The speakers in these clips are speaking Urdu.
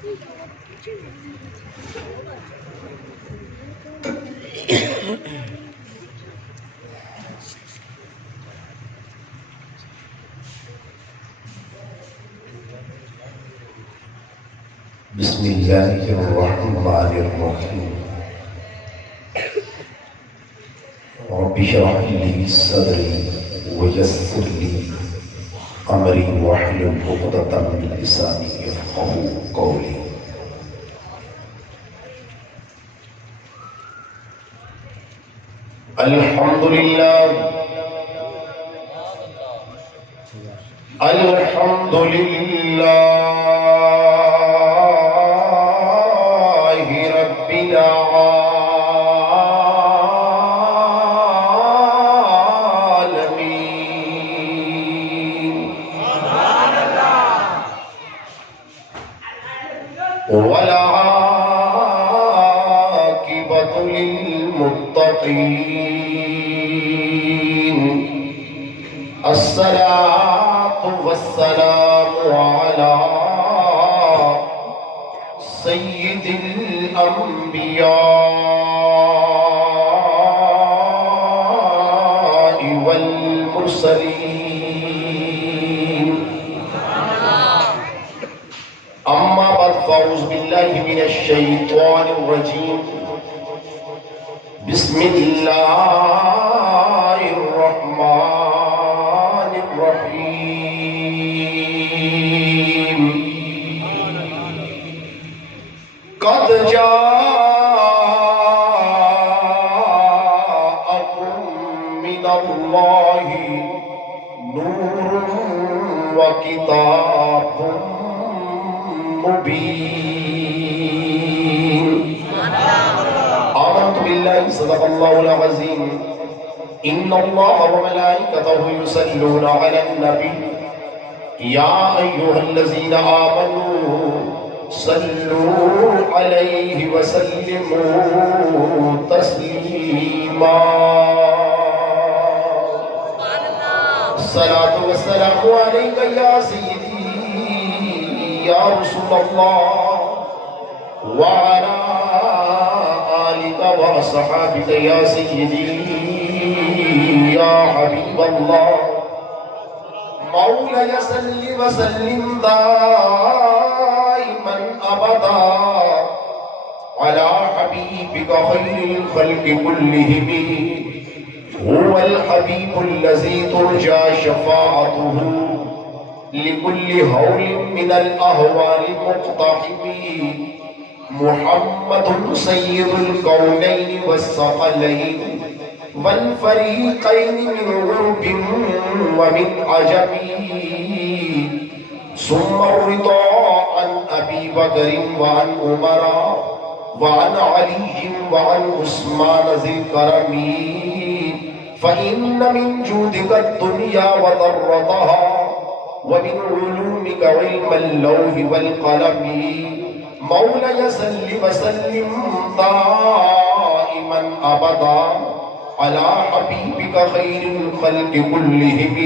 بسم اللہ الرحمن الرحیم رب اشرح لي صدری ویسر لي امری واحلل عقدۃ من لسانی یفقهوا قولی۔ الحمدللہ الحمدللہ والعاقبة للمتقين، الصلاة والسلام على سيد الأنبياء والمرسلين، أما بعد فأعوذ بالله من الشيطان الرجيم، بسم الله الرحمن الرحيم، قد جاءكم من الله نور وكتاب مبين، آمنت بالله صدق الله العظيم، إن الله وملائكته يصلون على النبي، يا أيها الذين آمنوا صلوا عليه وسلموا تسليما، الصلاة والسلام عليك يا سيدي يا رسول الله، وعلى آلك وأصحابك يا سيدي يا حبيب الله، مولاي صل وسلم دائما أبدا على حبيبك خير الخلق كلهم، هو الحبيب الذي ترجى شفاعته لكل هول من الأهوال مقتحم، محمد سيد الكونين والثقلين والفريقين من غرب ومن عجم، ثم الرضا عن أبي بكر وعن عمر وعن علي وعن عثمان ذي الكرم، فإن من جودك الدنيا وضرتها، ومن علومك علم اللوح والقلم، مولاي صل وسلم دائما أبدا على حبيبك خير الخلق كلهم،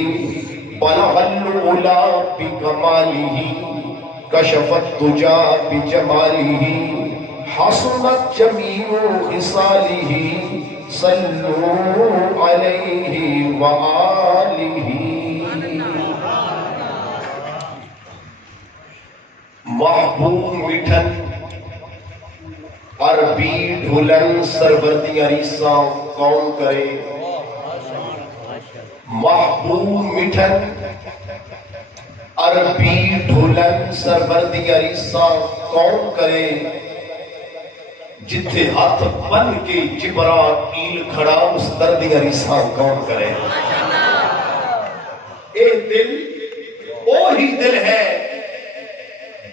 بلغ العلا بكماله، كشف الدجى بجماله، حسنت جميع خصاله، صلوا عليه وآله۔ محبوب مٹھن عربی ڈھولن سربردی عریساں کون کرے، محبوب مٹھن عربی ڈھولن سربردی عریساں کون کرے، جتھے ہاتھ بن کے جبرائیل کھڑا اس دردی عریساں کون کرے۔ اے دل وہی دل ہے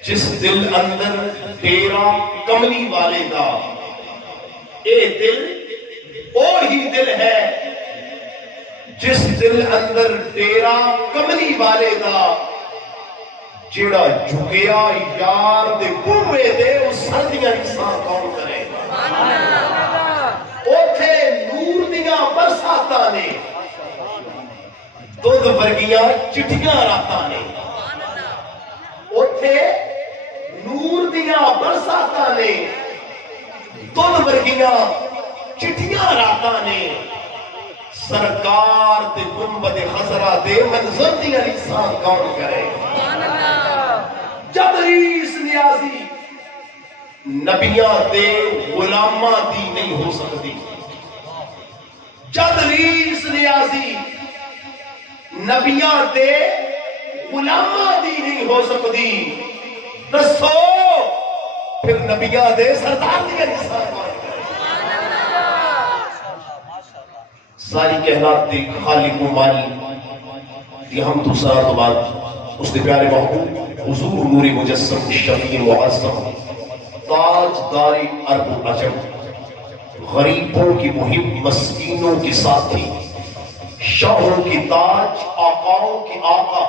جس دل اندر ڈیرا کملی والے دا، اے دل وہی دل ہے جس دل اندر ڈیرا کملی والے دا، جیڑا جھکیا یار دے بوئے دے اس سردیاں انسان کون کرے۔ اوتھے نور دیاں برساتاں نے، دودھ ورگیاں چٹھیاں راتاں نے، اوتھے نور دیاں برساتاں نے دل ورگیاں چٹھیاں راتاں نے سرکار دے گنبد خضرا دے منظر دیاں ریساں کون کرے جب ریس نیازی نبیاں دے غلاماں دی نہیں ہو سکتی جب ریس نیازی نبیاں دے غلاماں دی نہیں ہو سکتی دسو پھر نبیاں دے سردار دی ریساں کون کرے ساری کہنات دی خالق و مالک یہ ہم دوسرا تو بات اس نے پیارے محبوب حضور نور مجسم شفیع معظم تاج داری عرب و عجم غریبوں کی مہم مسکینوں کی ساتھی شاہوں کی تاج آقاؤں کی آقا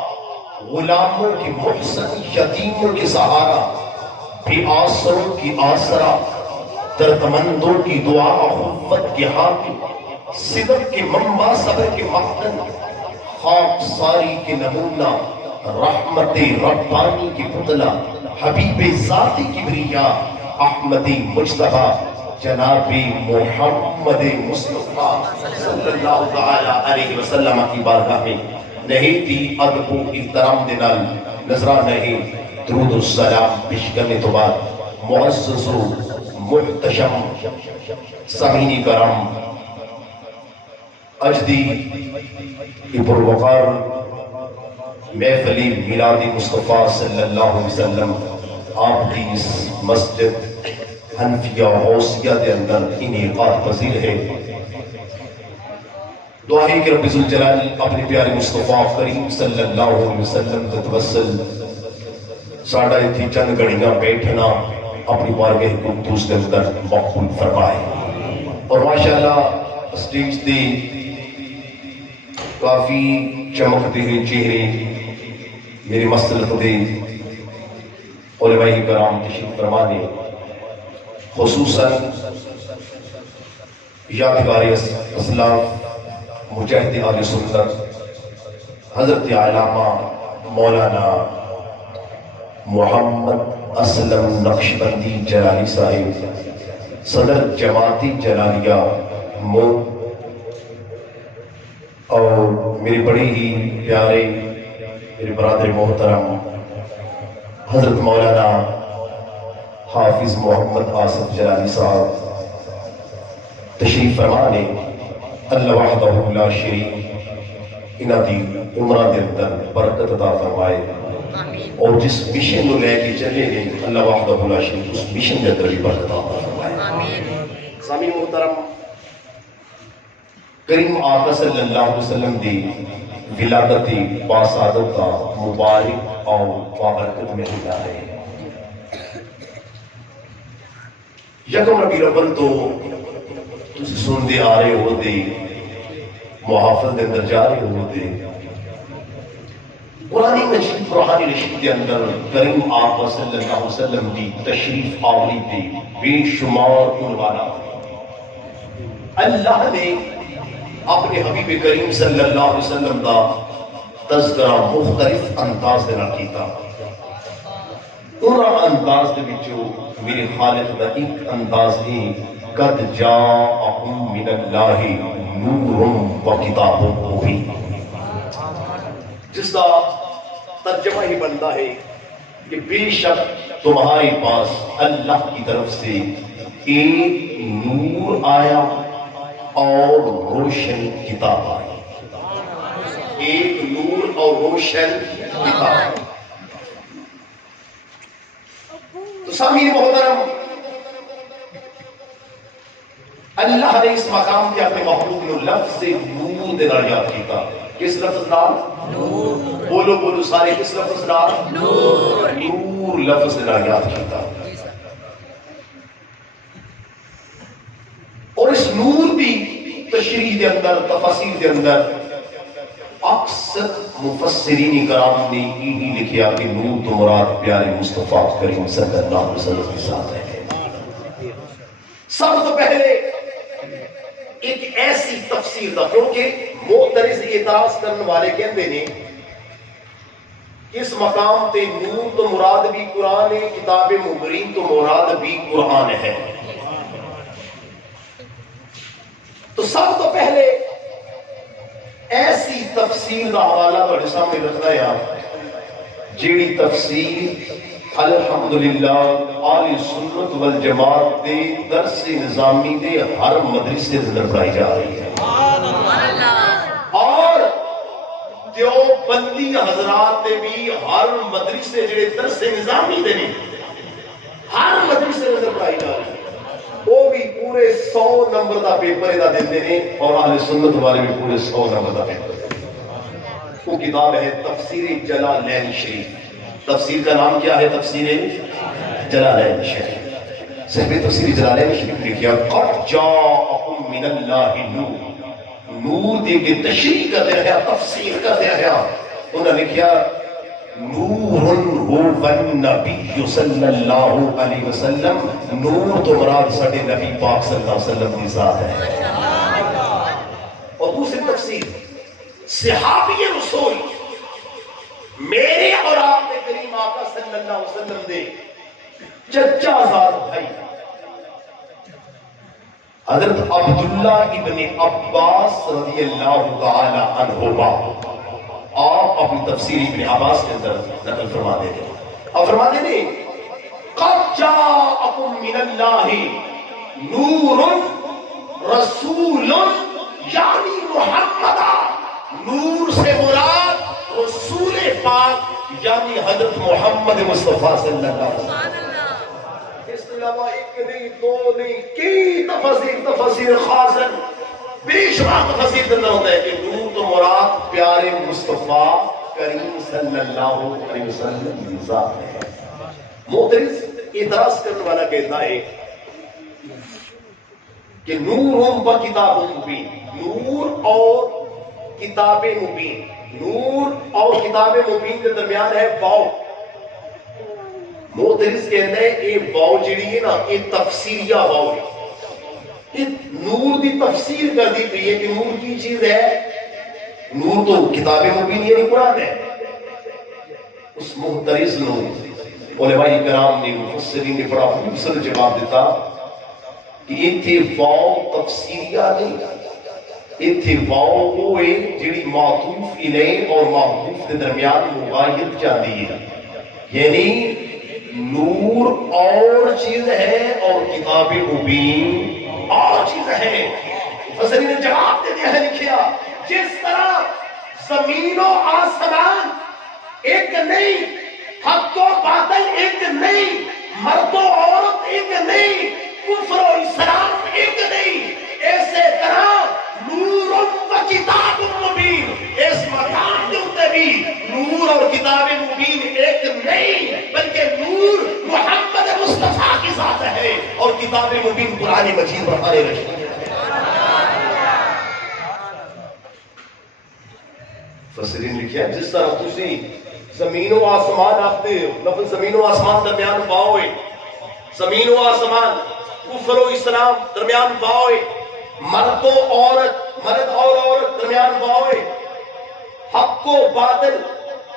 غلاموں کی محسن یتیموں کی سہارا بے آسروں کی آسرا دردمندوں کی دعا خفت کے حامی صدق کے منبع صبر کے مقدم خاک ساری کے نمونہ رحمت ربانی کی پتلا حبیب ذاتی کبریا احمدی مجتبہ جناب محمد مصطفیٰ صلی اللہ علیہ وسلم کی بارگاہ میں نہیں تھی ادب و احترام دنال نظرانہ درود السلام پیش کرنے تو بعد معزز و محتشم سامعین کرام اجدی پروقار محفلی میلاد مصطفیٰ صلی اللہ علیہ وسلم آپ کی اس مسجد حنفیہ غوثیہ دے اندر انعقاد پذیر ہے دعا ہے کہ رب ذوالجلال اپنے پیارے مصطفیٰ کریم صلی اللہ علیہ وسلم کے توسل ساڑھا تھی چند گھڑیاں بیٹھنا اپنی بارگاہ قدوس کے اندر مقبول فرمائے اور ماشاءاللہ اسٹیج دی کافی چمکتے ہوئے چہرے میری مسلط دے علماء کرام تشریف فرما دے خصوصاً یادگار اسلاف مجاہد آل سنت حضرت علامہ مولانا محمد اسلم نقشبندی جلالی صاحب صدر جماعتی جلالیہ مو اور میرے بڑے ہی پیارے میرے برادر محترم حضرت مولانا حافظ محمد آصف جلالی صاحب تشریف فرما نے اللہ وحدہ لا شریک انہاں دی عمرہ دے اندر برکت عطا فرمائے اور جس مشن کو لے کے چلے گئے اللہ وحدہ لا شریک اس مشن دے اندر بھی برکت عطا فرمائے سامعین محترم کریم آقا صلی اللہ علیہ وسلم دی ولادت باسعادت کا مبارک اور بابرکت میں ملا ہے یکم ربیع الاول تو تسی سن دے آ رہے ہو دے محافظ دے اندر جا رہے ہو دے قرآن مجید روحانی رشید کے اندر کریم آقا صلی اللہ علیہ وسلم دی تشریف آوری دی بے شمار عنوانا اللہ نے اپنے حبیب کریم صلی اللہ علیہ وسلم دا تذکرہ مختلف انداز دینا کیتا انہاں انداز دے وچوں میرے خالق دا ایک انداز ہی قد جاءکم من اللہ نور و کتاب مبین جس کا ترجمہ ہی بنتا ہے کہ بے شک تمہارے پاس اللہ کی طرف سے ایک نور آیا اور روشن کتاب آئی ایک نور اور روشن کتاب تو سامعین محترم اللہ نے اس مقام کے اپنے محبوب نے لفظ نور دینا یاد کیتا کس لفظ نال نور بولو بولو سارے کس لفظ نال نور نور لفظ دینا یاد کیتا اور اس نور دی تشریح دے اندر تفاسیر دے اندر اکثر مفسرین کرام نے یہی لکھیا کہ نور تو مراد پیارے مصطفیٰ کریم صلی اللہ علیہ وسلم کے ساتھ ہے سب تو پہلے ایک ایسی تفسیر دا کیونکہ معترض اعتراض کرنے والے کہتے ہیں اس مقام تے نور تو مراد بھی قرآن ہے، کتاب مبین تو مراد بھی قرآن ہے۔ تو سب تو پہلے ایسی تفسیر کا حوالہ تھوڑے سامنے رکھنا ہے جیڑی تفسیر الحمدللہ آل سنت والجماعت دے درس نظامی دے ہر مدرسے اندر پڑھائی جا رہی ہے، اور دیوبندی حضرات دے بھی ہر مدرسے جڑے درس نظامی دے ہر مدرسے اندر پڑھائی جا رہی ہے۔ وہ بھی پورے 100 نمبر دا پیپر ادا دیندے نے، اور اہل سنت والے بھی پورے 100 نمبر دا پیپر۔ وہ کتاب ہے تفسیر جلالین شریف۔ تفسیر کا نام کیا ہے؟ تفسیر جلالین شریف۔ صاحب تفسیر جلالین شریف لکھیا قد جاءکم من اللہ نور، نور دے کے تشریح کا دے رہا، تفسیر کا دے رہا۔ انہوں نے لکھیا نور هو النبی صلی اللہ علیہ وسلم، نور تو مراد ساڈے نبی پاک صلی اللہ علیہ وسلم کی ذات ہے۔ اور دوسری تفسیر صحابی رسول میرے اور آپ کے کریم آقا صلی اللہ علیہ وسلم دے چچا زاد بھائی حضرت عبداللہ ابن عباس رضی اللہ تعالی عنہما، آپ اپنی تفسیر ابن عباس کے اندر نقل فرما دے گے، اور فرما دے گے قد جاءکم من اللہ نور رسول، یعنی محمد، نور سے مراد رسول پاک یعنی حضرت محمد مصطفیٰ صلی اللہ علیہ وسلم۔ اس کے علاوہ ایک نہیں، دو نہیں، کی تفسیر خاصن بے شمار تفسیر کرنا ہوتا ہے کہ نور تو مراد پیارے مصطفیٰ کریم صلی اللہ علیہ وسلم کی ذات ہے۔ معترض اعتراض کرنے والا کہتا ہے کہ نور و کتاب مبین، نور اور کتاب مبین، نور اور کتاب مبین کے درمیان ہے واو۔ معترض کہتا ہے یہ واو جڑی ہے نا، یہ تفسیریہ واو ہے، یہ نور دی تفسیر کر دی گئی ہے کہ نور کی چیز ہے، نور تو کتاب مبین یعنی قرآن ہے۔ اس محترض نے علماء کرام نے، مفسرین نے بڑا خوبصورت جواب دیتا کہ ایتھے واو تفسیریہ نہیں، ایتھے واو وہ ہے جڑی معطوف الیہ اور معطوف کے درمیان مغایت جاتی ہے، یعنی نور اور چیز ہے اور کتاب مبین اور چیز ہے۔ فسری نے جواب دے دیا ہے، لکھیا جس طرح زمین و آسمان ایک نہیں، حق و باطل ایک نہیں، مرد و عورت ایک نہیں، کفر و اسلام ایک نہیں، ایسے طرح نور و کتاب مبین، اس مقام کے اوپر بھی نور اور کتاب مبین ایک نہیں، بلکہ نور محمد مصطفیٰ کی ذات ہے اور کتاب مبین قرآن مجید قرآن رشید۔ فسرین لکھیا جس طرح تسی زمین و آسمان آختے ہو، لفظ زمین و آسمان درمیان واو ہے، زمین و آسمان کفر و اسلام درمیان واو ہے، مرد و عورت، مرد اور عورت درمیان واو ہے، حق و باطل،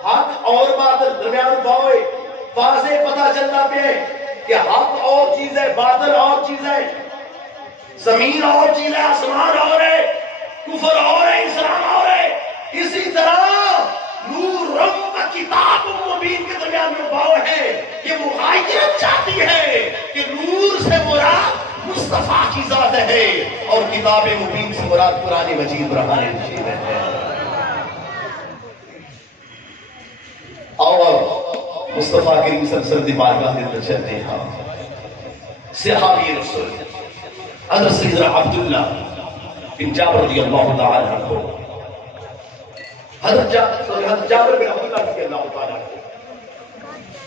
حق اور باطل درمیان واو ہے۔ واضح پتہ چلتا پہ ہے کہ حق اور چیز ہے، باطل اور چیز ہے، زمین اور چیز ہے، آسمان اور ہے، کفر اور ہے، اسلام اور ہے۔ اسی طرح نور و کتاب مبین کے درمیان میں واو ہے، یہ مغایرت چاہتی ہے کہ نور سے مراد مصطفیٰ کی ذات ہے اور کتاب مبین سے مراد قرآن مجید قرآن رشید ہے۔ اور مصطفیٰ کریم صلی اللہ علیہ وسلم بارگاہ میں چلتے ہیں صحابی رسول حضرت سیدنا عبداللہ بن جابر رضی اللہ تعالی عنہ، حضرت جابر بن عبداللہ رضی اللہ تعالی عنہ،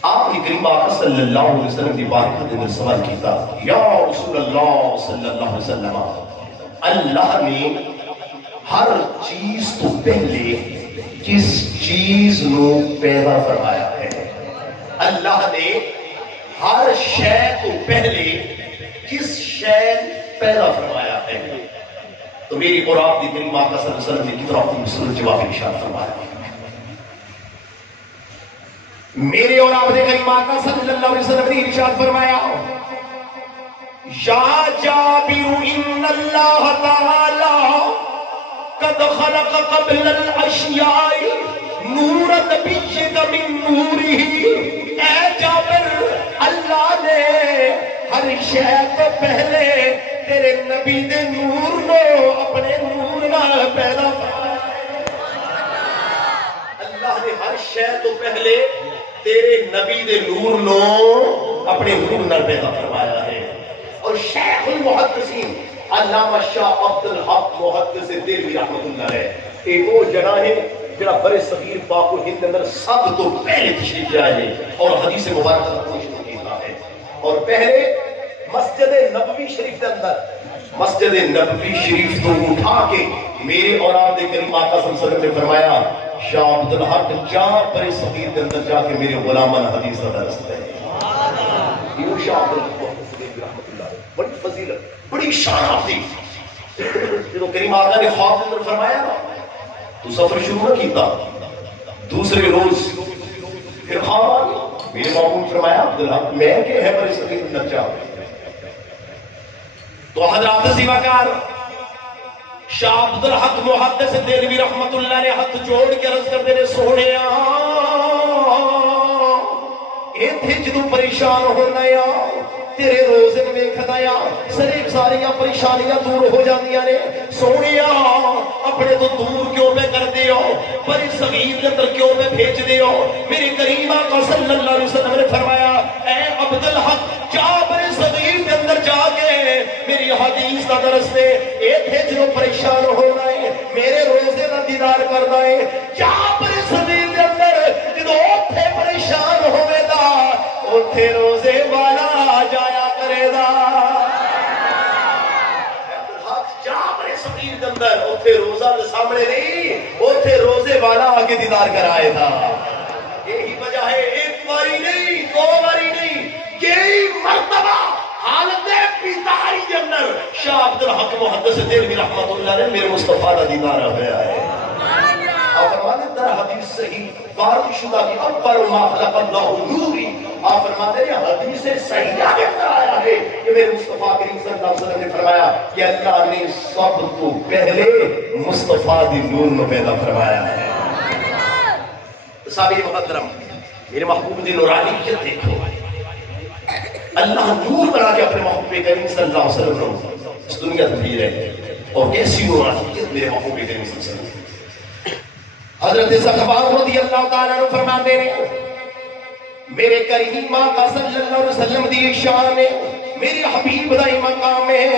آپ کی کریم آقا صلی اللہ علیہ وسلم کی بارگاہ میں سوال کیتا، یا رسول اللہ صلی اللہ علیہ وسلم، اللہ نے ہر چیز تو پہلے کس چیز نو پیدا فرمایا ہے؟ اللہ نے ہر شے تو پہلے کس شے پیدا فرمایا ہے؟ تو میری اور آپ کی کریم آقا صلی اللہ علیہ وسلم نے کتنا خوبصورت جواب ارشاد فرمایا۔ میرے اور آپ نے کریم آقا صلی اللہ علیہ وسلم نے ارشاد فرمایا یا جابر ان اللہ تعالی قد خلق قبل الاشیاء نور نبیک من نورہ، اے جابر اللہ نے ہر شے تو پہلے تیرے نبی دے نور نو اپنے نور نال پیدا فرمایا ہے۔ اللہ نے ہر شے تو پہلے تیرے نبی دے نور نو اپنے نور نال پیدا فرمایا ہے۔ اور شیخ المحدثین علامہ شاہ عبد الحق محدث دہلوی رحمۃ اللہ علیہ ایک وہ جگہ ہے جڑا برے صغیر پاک و ہند اندر سب تو پہلے تشریف لائے ہیں اور حدیث مبارکہ کا کوئی شروع کیا ہے۔ اور پہلے مسجد نبوی شریف کے اندر مسجد نبوی شریف کو اٹھا کے میرے اور آپ نے کریم آقا صلی اللہ علیہ وسلم نے فرمایا شاہ عبد الحق جا برے صغیر کے اندر جا کے میرے غلامان حدیث کا درس دے۔ یہ شاہ عبد الحق رحمۃ اللہ علیہ بڑی فضیلت بڑی شان حدیث جو کریم آقا نے خواب اندر فرمایا تو سفر شروع نہ کیتا، دوسرے روز پھر خواب آ گیا، میرے موقع نے فرمایا عبدالحق میں کہ ہے بڑی صغیر اندر جا۔ تو حضرات زیوکار شاہ عبدالحق محدث دہلوی رحمت اللہ نے ہاتھ جوڑ کے عرض کر دینے سوڑیا ایتھے جدو پریشان ہونا یا تیرے روزے میں کھدایا ساریاں پریشانیاں دور ہو جاندیاں نے، سونیا اپنے تو دور کیوں پہ کر دیو، بڑی صغیر کے اندر کیوں پہ بھیج دیو۔ میرے کریم آقا صلی اللہ علیہ وسلم نے فرمایا اے عبدالحق جا بڑی صغیر کے اندر جا کے میری حدیث کا درس دے، ایتھے جو پریشان ہونا ہے میرے روزے کا دیدار کرنا ہے، جا بڑی صغیر کے اندر جدو اوتھے پریشان ہوئے دا اوتھے روزے والا جایا کرے دا۔ صغیر کے اندر اوتھے روزہ دے سامنے نہیں اوتھے روزے والا آگے دیدار کرائے تھا۔ یہی وجہ ہے ایک باری نہیں دو باری نہیں کئی مرتبہ حالت بیداری کے اندر شاہ عبدالحق محدث دہلوی رحمۃ اللہ نے میرے مصطفیٰ کا دیدار ہوا ہے۔ آپ فرماتے در حدیث صحیح وارد شدہ کی اکبر ما خلق اللہ نوری، آپ فرماتے ہیں حدیث صحیحہ کے اندر آیا ہے کہ میرے مصطفیٰ کریم صلی اللہ علیہ وسلم نے فرمایا کہ اللہ نے سب کو پہلے مصطفیٰ دی نور میں پیدا فرمایا ہے۔ صحابی محترم میرے محبوب دی نورانیت دیکھو، اللہ نور بنا کے اپنے محبوب کریم صلی اللہ علیہ وسلم اس دنیا سے بھیج رہے ہیں، اور کیسی نورانیت میرے محبوب کریم صلی اللہ علیہ وسلم۔ حضرت زکوان رضی اللہ تعالیٰ عنہ فرماتے ہیں میرے کریم آقا صلی اللہ علیہ وسلم دی شان ہے، میرے حبیب دا مقام ہے،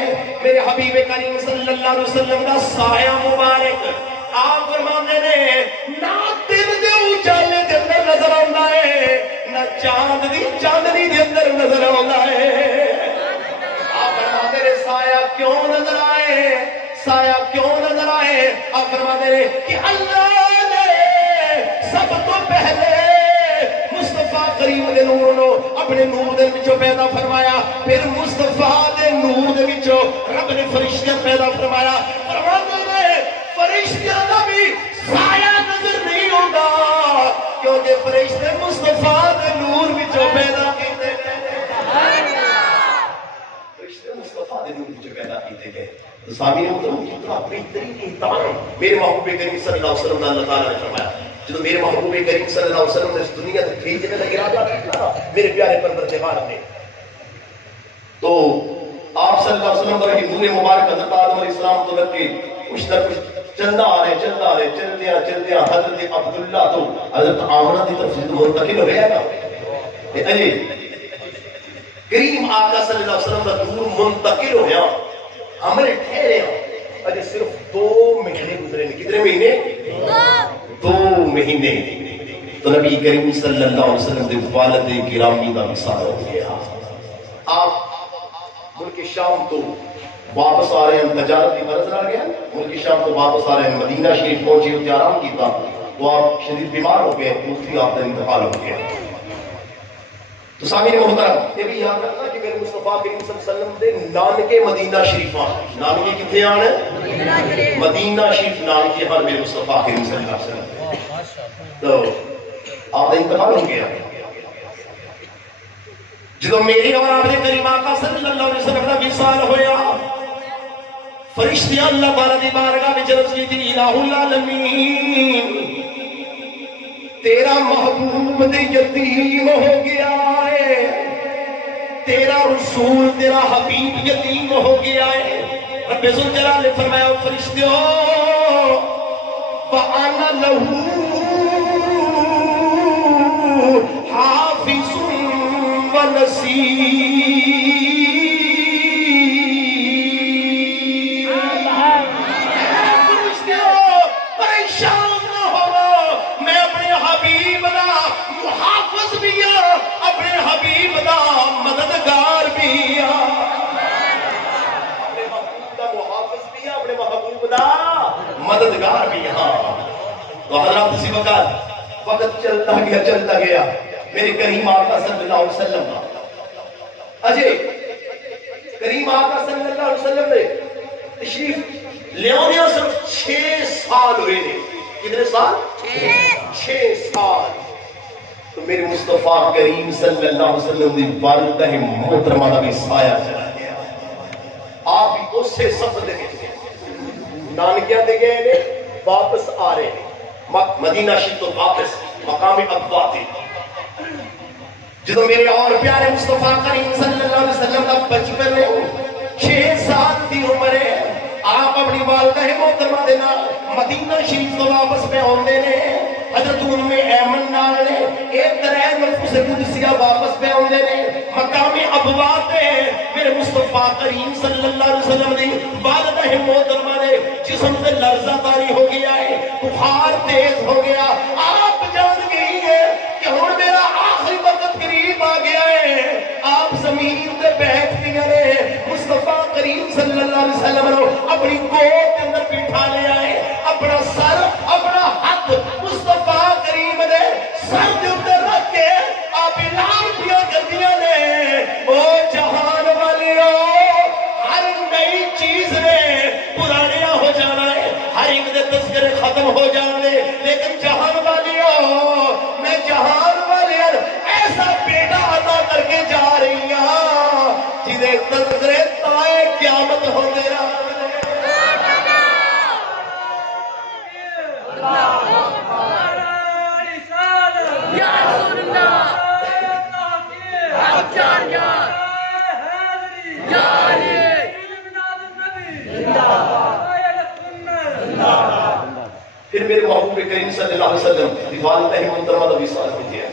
میرے حبیب کریم صلی اللہ علیہ وسلم دا سایہ مبارک آپ فرماتے ہیں نہ دن دے اجالے دے اندر نظر آتا ہے نہ چاندنی دے اندر نظر آتا ہے۔ آپ فرماتے ہیں سایہ کیوں نظر آئے، سایہ کیوں نظر آئے، آپ فرماتے ہیں کہ اللہ سب تو پہلے مصطفیٰ کریم دے نور نو اپنے نور دے وچوں پیدا فرمایا، پھر مصطفیٰ دے نور دے وچوں رب نے فرشتے پیدا فرمایا۔ فرماتے ہیں فرشتیاں دا بھی سایہ نظر نہیں ہوتا کیونکہ فرشتے مصطفیٰ دے نور وچوں پیدا کیتے گئے، فرشتے مصطفیٰ دے نور وچوں پیدا کیتے گئے۔ تو سامعین محترم کتنا بہترین اہتمام میرے محبوب کریم صلی اللہ علیہ وسلم نے اللہ تعالیٰ نے فرمایا۔ جب میرے محبوب کریم صلی اللہ علیہ وسلم نے اس دنیا سے بھیجنے کا ارادہ کیا میرے پیارے پروردگار نے، تو آپ صلی اللہ علیہ وسلم پر نور مبارک حضرت آدم علیہ السلام تو لگ کے کچھ نہ کچھ چلتا آ رہے چلتے حضرت عبداللہ تو حضرت آمنہ کی طرف سے منتقل ہو گیا نا، کریم آقا صلی اللہ علیہ وسلم کا نور منتقل ہو گیا، ہمارے ٹھہرے اجے صرف 2 مہینے گزرے ہیں۔ کتنے مہینے؟ 2 مہینے۔ تو نبی کریم صلی اللہ علیہ وسلم دے والد گرامی کا وصال ہو گیا۔ آپ ملک شام تو واپس آ رہے ہیں، تجارت کی غرض آ گیا، ملک شام تو واپس آ رہے ہیں، مدینہ شریف پہنچے ہوتے آرام کیتا تو آپ شدید بیمار ہو گئے، دوسری آپ کا انتقال ہو گیا۔ تو سامعین محترم یہ بھی یاد رکھنا کہ میرے مصطفیٰ کریم صلی اللہ علیہ وسلم دے نانکے مدینہ شریف نانکے کتنے آن ہے؟ مدینہ شریف نانکے ہاں میرے مصطفیٰ کریم صلی اللہ علیہ وسلم۔ تو آپ انتقال ہو گیا. جب میری اور آپ نے کریم آقا صلی اللہ علیہ وسلم کا وصال ہویا، فرشتے اللہ تعالیٰ دی بارگاہ میں عرض کی تھی الہ العالمین تیرا محبوب دے یتیم ہو گیا ہے، تیرا رسول تیرا حبیب یتیم ہو گیا ہے. رب ذوالجلال نے فرمایا فرشتوں وَأَنَا لَهُ حافظ ونصیر. پریشان نہ ہو، میں اپنے حبیب دا محافظ بھی ہاں، اپنے حبیب دا مددگار بھی ہاں. اپنے محبوب دا محافظ بھی ہاں، اپنے محبوب دا مددگار بھی ہاں. تو حضرات اسی وقت چلتا گیا میرے کریم آقا صلی اللہ علیہ وسلم اجے کریم آقا صلی اللہ علیہ وسلم نے تشریف لیاؤنیا صرف 6 سال ہوئے نے. کتنے سال؟ 6 سال. تو میرے مصطفیٰ کریم صلی اللہ علیہ وسلم دی والدہ محترمہ دا بھی سایہ چلا گیا. آپ بھی اس سے سفر دے گئے نانکیاں دے گئے نے واپس آ رہے ہیں مدینہ شریف تو واپس مقام ابوا تھے. جدو میرے اور پیارے مصطفیٰ کریم صلی اللہ علیہ وسلم کا بچپن میں 6 سال کی عمر ہے، آپ اپنی والدہ محترمہ دے نال مدینہ شریف تو واپس پہ آندے نے. حضرت ام ایمن نال نے ایک طرح نفس قدسیہ واپس پہ آندے نے مقام ابوا تے. میرے مصطفیٰ کریم صلی اللہ علیہ وسلم دی والدہ محترمہ نے جسم سے لرزہ طاری ہو گیا ہے، بخار تیز ہو گیا. آپ جان گئی ہے کہ ہن میرا آخری وقت قریب آ گیا ہے. آپ زمین پہ بیٹھ دیا نے مصطفیٰ کریم صلی اللہ علیہ وسلم نے اپنی گود کے اندر بٹھا لیا ہے. اپنا سر اپنا ہاتھ مصطفیٰ کریم نے سر کے اوپر رکھ کے آپ اعلان کیا کردیاں نے او جہان والیو ہر نئی چیز نے پرانیاں ہو جانا ہے، ہر ایک دے تذکرے ختم ہو جانے، لیکن جہان والیو میں جہان والیو ایسا بیٹا عطا کر کے جا رہی ہوں جنہیں تذکرے تائے قیامت ہو دے رہا. پھر میرے محبوب کریم صلی اللہ علیہ وسلم والدہ محترمہ دا وصال ہو گیا.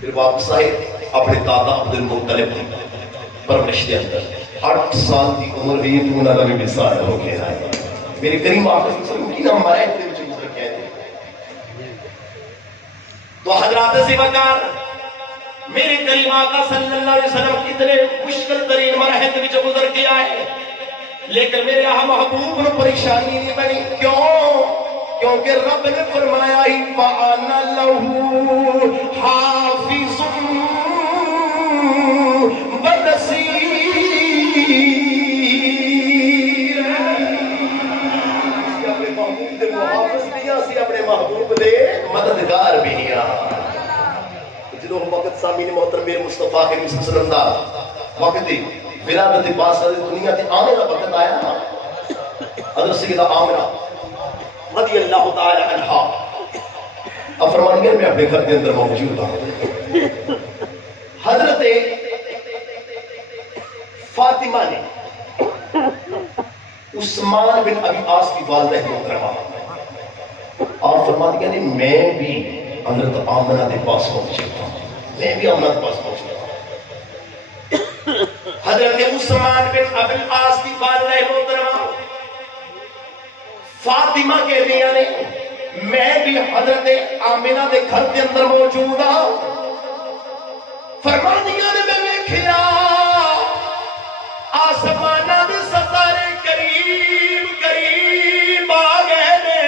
پھر واپس آئے اپنے دادا عبد المطلب کی پرورش کے اندر 8 سال کی عمر ہوئی تو انہوں کا بھی وصال ہو گیا ہے. میرے کریم آقا صلی اللہ علیہ وسلم کی نام مرائے تھے مجھے گزر کہتے ہیں. تو حضرات سے وقار میرے کریم آقا صلی اللہ علیہ وسلم کتنے مشکل ترین مراحل کے وچ گزر کے آئے، لیکن میرے آہا محبوب نے پریشانی نہیں بنی. کیوں؟ کیونکہ رب نے فرمایا ہی وَأَنَا لَهُ حَافِظٌ وَنَصِيرٌ. اپنے محبوب دے محافظ بھی ہیں، اسی اپنے محبوب دے مددگار بھی ہیں. جدو وقت سامعین محترم میرے مصطفیٰ کریم صلی اللہ علیہ وسلم دا وقت دی ولادت پاک دنیا تے آنے کا وقت آیا نا. حضرت سیدہ آمنہ رضی اللہ تعالی عنہا اب فرمانی ہے میں اپنے گھر کے اندر موجود ہوں. حضرت فاطمہ نے عثمان بن ابی عاص کی والدہ محترمہ آپ فرماتی ہیں میں بھی حضرت آمنہ کے پاس پہنچتا ہوں، میں بھی آمنہ کے پاس پہنچتا ہوں. حضرت عثمان بن ابی العاص کی والدہ محترمہ فاطمہ کہتے ہیں میں بھی حضرت آمنہ کے گھر کے اندر موجود ہوں. فرمانیاں نے میں دیکھا آسمانہ دے ستارے قریب قریب آ گئے نے.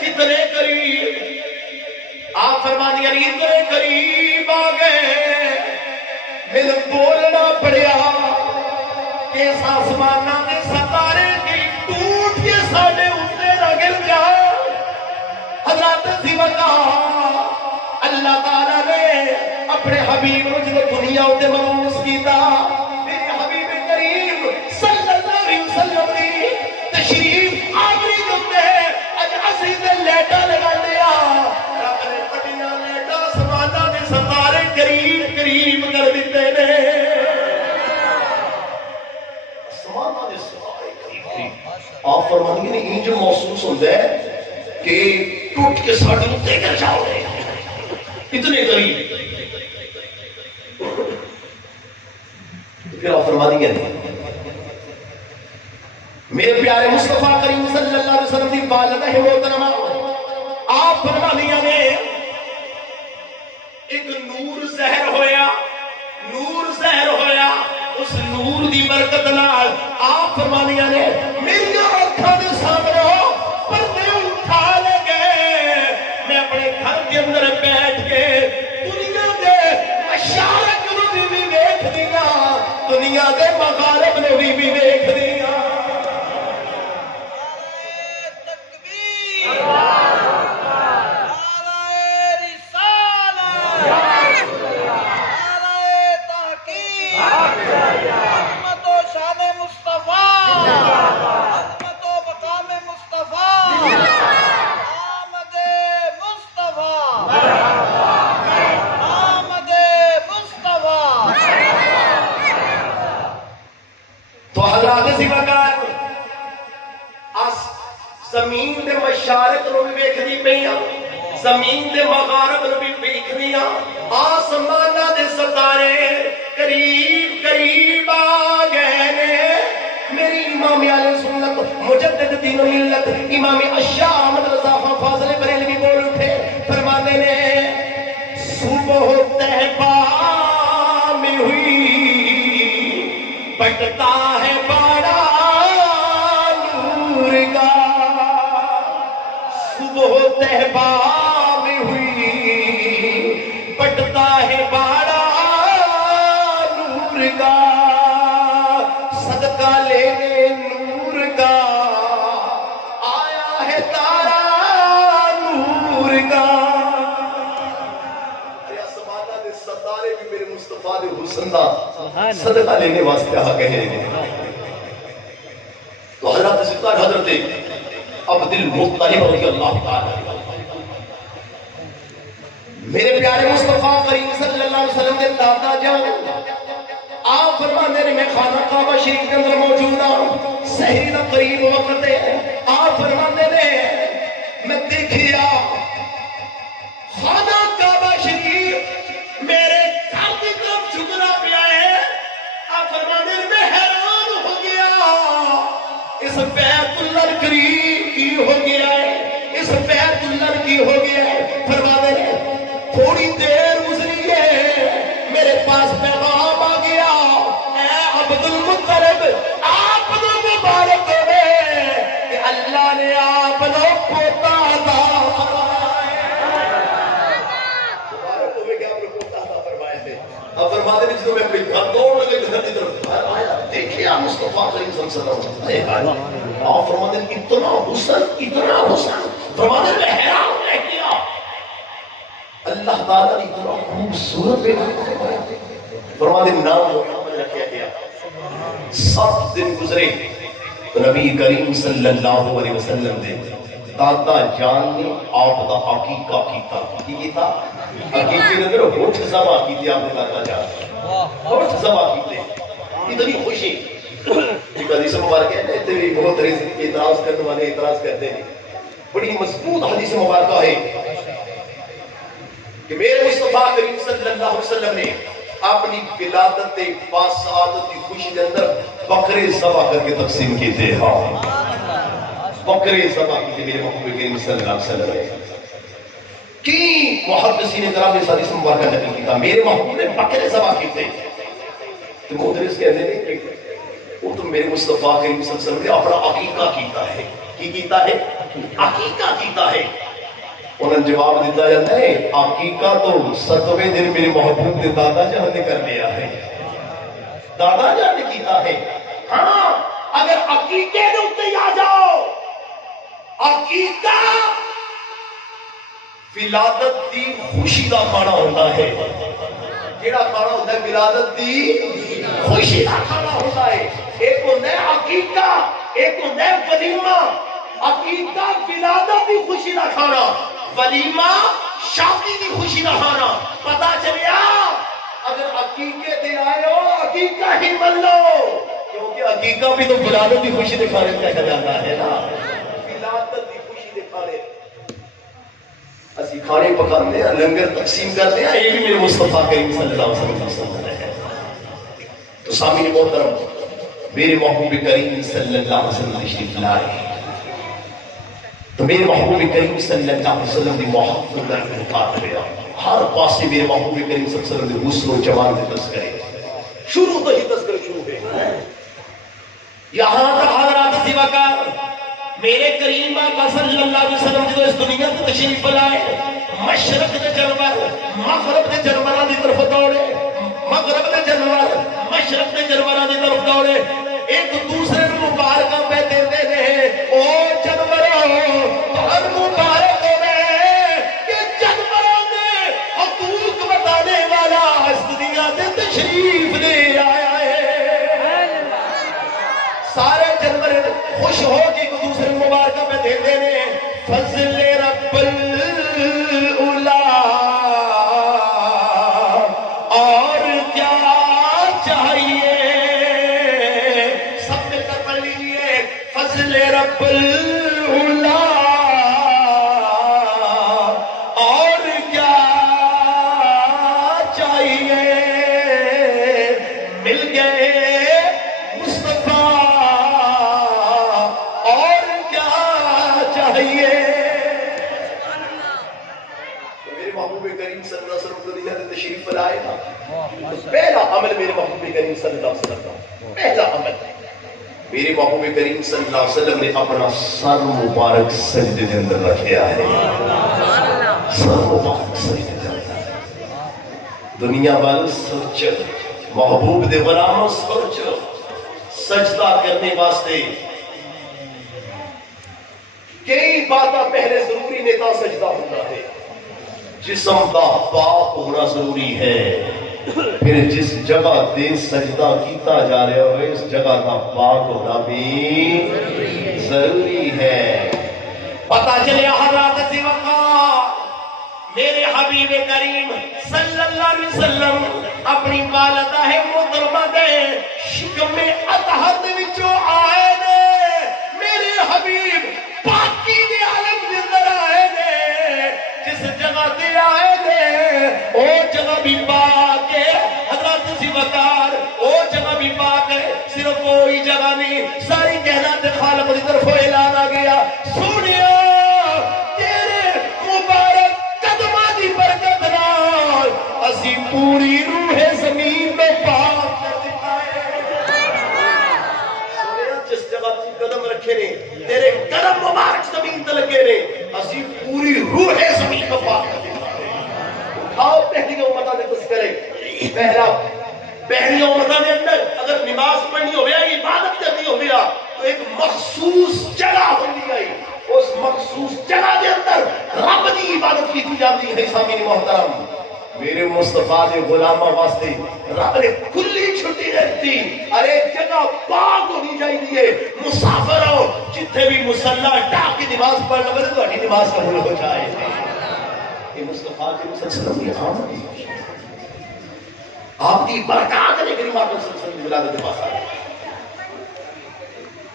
کتنے قریب؟ آپ فرمانیاں اتنے قریب آ گئے میرے بولنا پڑیا کہ اس آسمانہ دے ستارے کی ٹوٹ کے ساڑھے اتنے نہ گر جا. حضرات سی وقا اللہ تعالیٰ نے اپنے حبیب نے جو دنیا تے مبعوث کیتا میرے حبیب کریم صلی اللہ علیہ وسلم دی تشریف آوری دے اج اسی دے لیٹا لگا لیا رب نے پٹیاں لیٹا سمانا دے ستارے قریب قریب کر دیتے نے سمانا دے ستارے قریب قریب آپ فرمانی نے ان جو محسوس ہوتا ہے کہ ٹوٹ کے ساڑھے اتنے کر جاؤ گے اتنے قریب پھر آپ فرما دیں میرے پیارے مصطفیٰ کریم صلی اللہ علیہ وسلم دی والدہ محترمہ آپ فرما دیا نے ایک نور زہر ہویا اس نور دی برکت نال آپ فرما دیا نے میری آنکھوں دے سامنے ہو پردے اٹھا لے گئے میں اپنے گھر کے اندر بیٹھ کے دنیا دے مشارق نو بھی دیکھ دیا دنیا دے مغارب نے بھی دیکھ دیا زمین دے مشارق نو بھی ویکھدی پئیاں زمین دے مغارب نو بھی ویکھدیاں آسماناں دے ستارے قریب قریب آ گئے نے میری امام اہل سنت مجدد دین و ملت امام اشاہ احمد رضا خان فاضل بریلوی بول اٹھے فرماتے نے صبح طیبہ میں ہوئی بٹتا ہے بڑا نور کا صبح طیبہ میں ہوئی بٹتا ہے بڑا نور کا صدقہ لینے نور کا آیا ہے تارا نور کا سمانا دے ستارے بھی میرے مصطفیٰ دے حسن دا صدقہ لینے واسطے آ گئے ہیں تو حضرت سلطان حضرت عبد المطلب رضی اللہ تعالی میرے پیارے مصطفیٰ کریم صلی اللہ علیہ وسلم نے دادا جان آپ فرمانے نے میں خانہ کعبہ شریف کے اندر موجود ہوں سحری نہ قریب وقت ہے آپ فرمانے نے میں دیکھیا خانہ کعبہ شریف میرے گھر کی طرف جھکنا پیا ہے آپ فرمانے نے میں حیران ہو گیا اس بیت اللہ کریم کی ہو گیا ہے اس بیت اللہ کی ہو گیا ہے فرمانے نے تھوڑی دیر گزری ہے میرے پاس پیغام آ گیا اے عبد المطلب آپ نے مبارک ہوئے کہ اللہ نے آپ نے پوتا عطا فرمایا مبارک ہوئے کہ آپ نے پوتا عطا فرمایا تھے اب فرماتے ہیں جنہوں میں کوئی دوڑ لگے گھر کی طرف آیا دیکھیں آپ مصطفیٰ کریم صلی اللہ علیہ وسلم آپ فرماتے ہیں اتنا حسن فرماتے ہیں میں حیران رہ گیا اللہ تعالیٰ نے اتنا خوبصورت بیٹا فرماتے ہیں نام محمد رکھا گیا 7 دن گزرے تو نبی کریم صلی اللہ علیہ وسلم نے دادا جان نے آپ دا عقیقہ کیتا کیتا عقیقے کے اندر ہوٹھ زبا کیتی آپ نے دادا جان ہوٹھ زبا کیتے اتنی خوشی ایک حدیث مبارک ہے اتنے بھی بہت اعتراض کرنے والے اعتراض کرتے ہیں بڑی مضبوط حدیث مبارکہ ہے کہ میرے مصطفیٰ کریم صلی اللہ علیہ وسلم نے اپنی ولادت باسعادت کی خوشی کے اندر بکرے ذبح کر کے تقسیم کیے تھے بکرے ذبح کیے تھے میرے محبوب کریم صلی اللہ علیہ وسلم کی محدثین کرام نے حدیث مبارکہ نقل کی تھا میرے محبوب نے بکرے ذبح کیے تھے تو محدث کہتے ہیں کہ وہ تو میرے مصطفیٰ کریم صلی اللہ علیہ وسلم نے اپنا عقیقہ کیتا ہے کی کیتا ہے عقیقہ کیتا ہے انہوں نے جواب دیتا جاتا ہے عقیقہ تو 7ویں دن میرے محبوب نے دادا جان نے کر لیا ہے دادا جان نے کیتا ہے ہاں اگر عقیقے نے اتنے آ جاؤ عقیقہ ولادت دی خوشی دا کھانا ہوتا ہے. کیڑا کھانا ہوتا ہے؟ ولادت دی خوشی دا کھانا ہوتا ہے. ایک ہوتا ہے عقیقہ، ایک ہوتا ہے ولیمہ. عقیقہ ولادت دی خوشی دا کھانا، ولیمہ شادی دی خوشی دا کھانا. پتہ چلیا اگر عقیقے تے آئے ہو عقیقہ ہی من لو، کیونکہ عقیقہ بھی تو ولادت دی خوشی دے کھانے میں کہا جاتا ہے نا. ولادت دی خوشی دے کھانے اسی کھانے پکاتے ہیں، لنگر تقسیم کرتے ہیں، یہ بھی میرے مصطفیٰ کریم صلی اللہ علیہ وسلم ہے. تو سامعین محترم، میرے محبوب کریم صلی اللہ علیہ وسلم تشریف لائے تو میرے محبوب کریم صلی اللہ علیہ وسلم دی محبت کا انعقاد ہوا. ہر پاسے میرے محبوب کریم صلی اللہ علیہ وسلم دی حسن و جمال کے تذکرے شروع تو ہی تذکرے شروع ہوئے. یہاں تک حضرات سی وقار میرے کریم آقا صلی اللہ علیہ وسلم جو اس دنیا کو تشریف لائے، مشرق دے جانور مغرب دے جانوراں دی طرف دوڑے، مغرب دے جانور مشرق دے جانوراں دی طرف دوڑے، ایک دوسرے کو مبارکاں پہ دیندے نے. او جانوراں تہن مبارک ہوے کہ جانوراں دے حقوق بتانے والا اس دنیا دے تشریف لے آیا ہے. سارے جانور خوش ہو کے ایک دوسرے مبارکہ پہ دے دینے. فضل رب الاولا اور کیا چاہیے، سب مل کر پڑھ لیجیے. فضل رب الاولا اور کیا چاہیے، مل گئے مصطفیٰ اور کیا چاہیے. تو میرے محبوب کریم صلی اللہ علیہ وسلم دنیا سے تشریف لائے گا. پہلا عمل میرے محبوب کریم صلی اللہ علیہ وسلم کا پہلا عمل، میرے محبوب کریم صلی اللہ علیہ وسلم نے اپنا سر مبارک سجدے کے اندر رکھا ہے. سر مبارک سجدے کے اندر. دنیا والے سوچ، محبوب دے غلام سوچ، سجدہ کرنے واسطے کئی باتاں پہلے ضروری نیتا سجدہ ہوتا ہے. جسم دا پاک ہونا ضروری ہے، پھر جس جگہ دے سجدہ کیتا جا رہا ہوئے اس جگہ کا پاک ہونا بھی ضروری ہے. پتہ چلے حضرات سی وقار میرے حبیب کریم صلی اللہ علیہ وسلم اپنی والدہ محترمہ دے شکم اطہر دے وچوں آئے نے. میرے حبیب پاکی دے عالم دے اندر آئے نے. جس جگہ دے آئے نے او جگہ بھی پاک ہے. حضرات سی وقار او جگہ بھی پاک ہے. صرف وہی جگہ نہیں، ساری کائنات خالق کی طرف اعلان آ گیا، سونیا تیرے مبارک قدماں دی برکت نال اسی پوری روح زمین میں پاک کر دیتا ہے. سونیا جس جگہ تو قدم رکھے نے، تیرے قدم مبارک زمین تے لگے نے، اسی پوری روح زمین کو پاک کر دیتا ہے. اٹھاؤ پہلی امتاں دے تذکرے. پہلی امتاں دے اندر اگر نماز پڑھنی ہو گیا، عبادت کرنی ہو گیا تو ایک مخصوص جگہ ہوندی ہے. اس مخصوص جگہ دے اندر رب دی عبادت کی جاتی ہے. سامعین محترم، میرے مصطفیٰ دے غلامہ واسطے رب نے کلی چھٹی رکھتی. ارے جگہ پاک ہونی چاہیے. مسافر ہو جتنے بھی مصلی ڈاک کی نماز پڑھ لو تو ہماری نماز قبول ہو جائے. یہ مصطفیٰ کے مسلسل یہ عام آپ کی برکات نے کریم آپ صلی اللہ علیہ وسلم کی ولادت کے پاس آئے.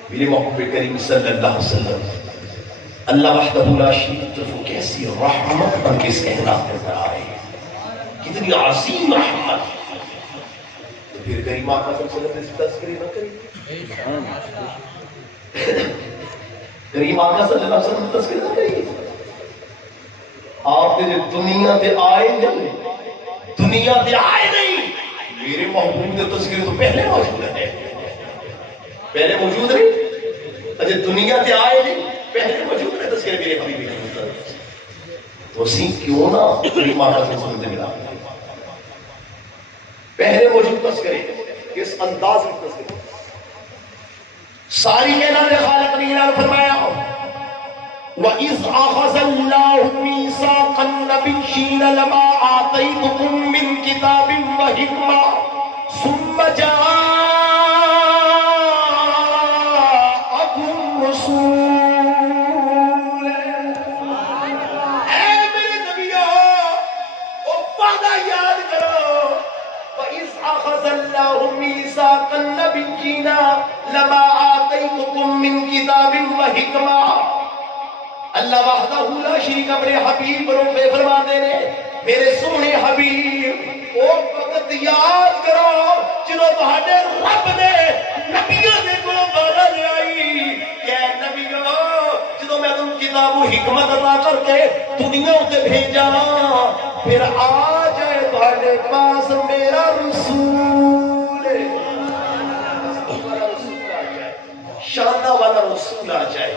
میرے محبوب کریم صلی اللہ علیہ وسلم اللہ وحدہ لا شریک لہ کیسی رحمت اور کس احراف کے اندر آئے، کتنی عظیم رحمت. تو پھر کریم آقا صلی اللہ علیہ وسلم نے تذکری نہ کری، کریم آقا صلی اللہ علیہ وسلم نے تذکری نہ کری. آپ نے دنیا تے آئے نہیں، دنیا تے آئے نہیں. میرے محبوب نے تذکری تو پہلے موجود ہے، پہلے موجود نہیں. اچھا دنیا تے آئے نہیں، پہلے موجود ہے تذکرے میرے حبیب کی. تو اسی کیوں نہ کریم آقا صلی اللہ علیہ وسلم سے ملا پہلے موجود تذکرے کس انداز میں تذکرے. ساری کائنات خالق نے اعلان فرمایا وَإِذْ أَخَذَ اللَّهُ مِيثَاقَ النَّبِيِّينَ لَمَا آتَيْتُكُم مِّن كِتَابٍ وَحِكْمَةٍ ثُمَّ جَاءَكُمْ رَسُولٌ اے میرے نبیوں او وعدہ یاد کرو وَإِذْ أَخَذَ اللَّهُ مِيثَاقَ النَّبِيِّينَ لَمَا آتَيْتُكُم مِّن كِتَابٍ وَحِكْمَةٍ اللہ وحدہ لا شریک اپنے حبیب پر فرما دینے میرے سونے حبیب او وقت یاد کرو جنہوں تہاڈے رب نے نبیوں دے کو بارہ لے آئی کہ نبیوں جنہوں میں تم کتاب و حکمت عطا کر کے دنیا تے بھیجا پھر آ جائے تہاڈے پاس میرا رسول شانہ والا رسول آ جائے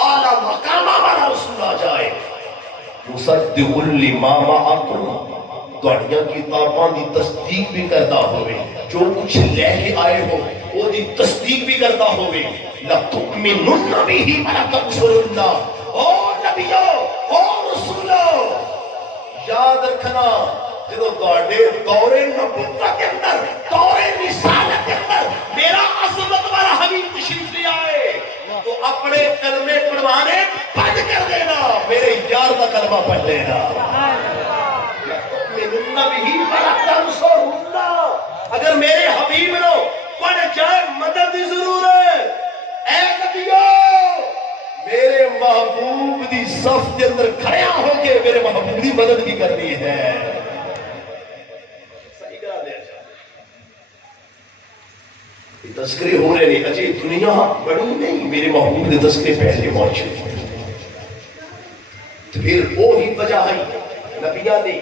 اعلیٰ مقامہ والا رسول آ جائے مصدق لما معکم تہاڈیاں کتاباں دی تصدیق بھی کرتا ہوئے جو کچھ لے کے آئے ہو وہ دی تصدیق بھی کرتا ہوئے لَتُؤْمِنُنَّ بِهِ وَلَتَنصُرُنَّ او نبیو او رسولو یاد رکھنا جدو تہاڈے دور نبوت کے اندر دور رسالت کے اندر میرا عظمت والا حبیب تشریف لے آئے تو اپنے کلمے پڑھوانے بند کر دینا میرے یار کا کلمہ پڑھ لینا اگر میرے حبیب نو پڑھ جائے مدد دی ضرورت اے نبیو میرے محبوب دی صف کے اندر کھڑیا ہو کے میرے محبوب دی مدد بھی کرنی ہے تذکرے ہو رہے نہیں اجے دنیا بڑی نہیں میرے محبوب نے تذکرے پہلے پہنچے تو پھر وہی وجہ ہے نبیاں نے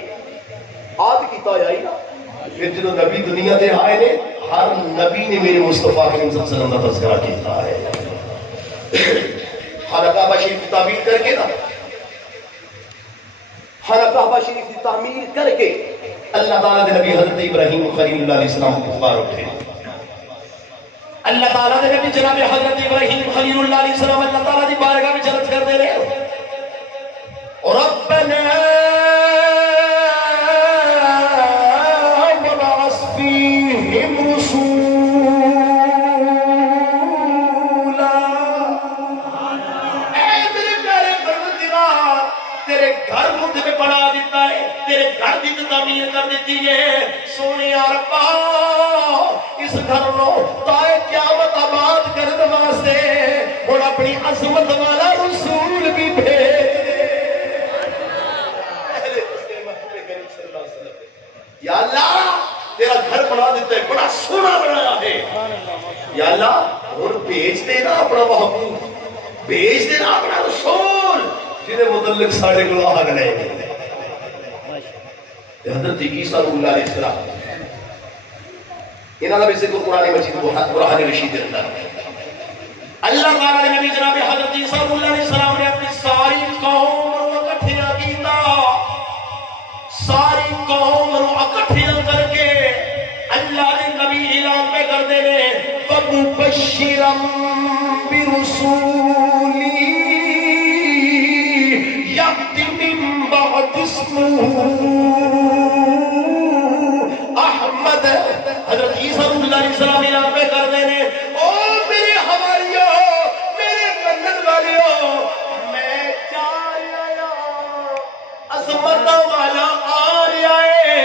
آد کیتا آئی نا پھر جنہوں نبی دنیا دے آئے نے ہر نبی نے میرے مصطفیٰ کریم صلی اللہ علیہ وسلم کا تذکرہ کیتا ہے خانہ کعبہ شریف کی تعمیر کر کے نا خانہ کعبہ شریف کی تعمیر کر کے اللہ تعالیٰ نے نبی حضرت ابراہیم خلیل اللہ علیہ السلام کو پکار اٹھے اللہ تعالیٰ نے نبی جناب حضرت ابراہیم خلیل اللہ علیہ السلام اللہ تعالیٰ دی بارگاہ میں جلت کر دے رہے ربنا وبعث فیہم رسولا اے میرے پیارے پروردگار تیرے گھر مجھ میں بنا دیتا ہے تیرے گھر دی تعمیر کر دیتی ہے سونے ربا اس گھر کو تائے قیامت آباد کرنے واسطے اور اپنی عظمت والا رسول بھی بھیج یا اللہ تیرا گھر بنا دیتا ہے بڑا سونا بنایا ہے یا اللہ اور بھیج دینا اپنا محبوب بھیج دینا اپنا رسول جنہیں متعلق ساڑھے کو آگ لے حضرت عیسیٰ اللہ علیہ السلام انہاں بھی ذکر قرآن مجید قرآن رشید اندر اللہ تعالیٰ نے نبی جناب حضرت عیسیٰ اللہ علیہ السلام نے اپنی ساری قوم رو اکٹھیاں کیتا ساری قوم رو اکٹھیاں کر کے اللہ نے نبی اعلان پہ کر دے نے فَمُبَشِّرًا بِرُسُولِي يَأْتِ مِن بَعْدِ اسْمُهُ احمد حضرت عیسیٰ اللہ علیہ السلام اعلان پہ کر دے نے او میرے حواریوں میرے بندن والیوں میں چاہ آیا عظمت والا آ رہا ہے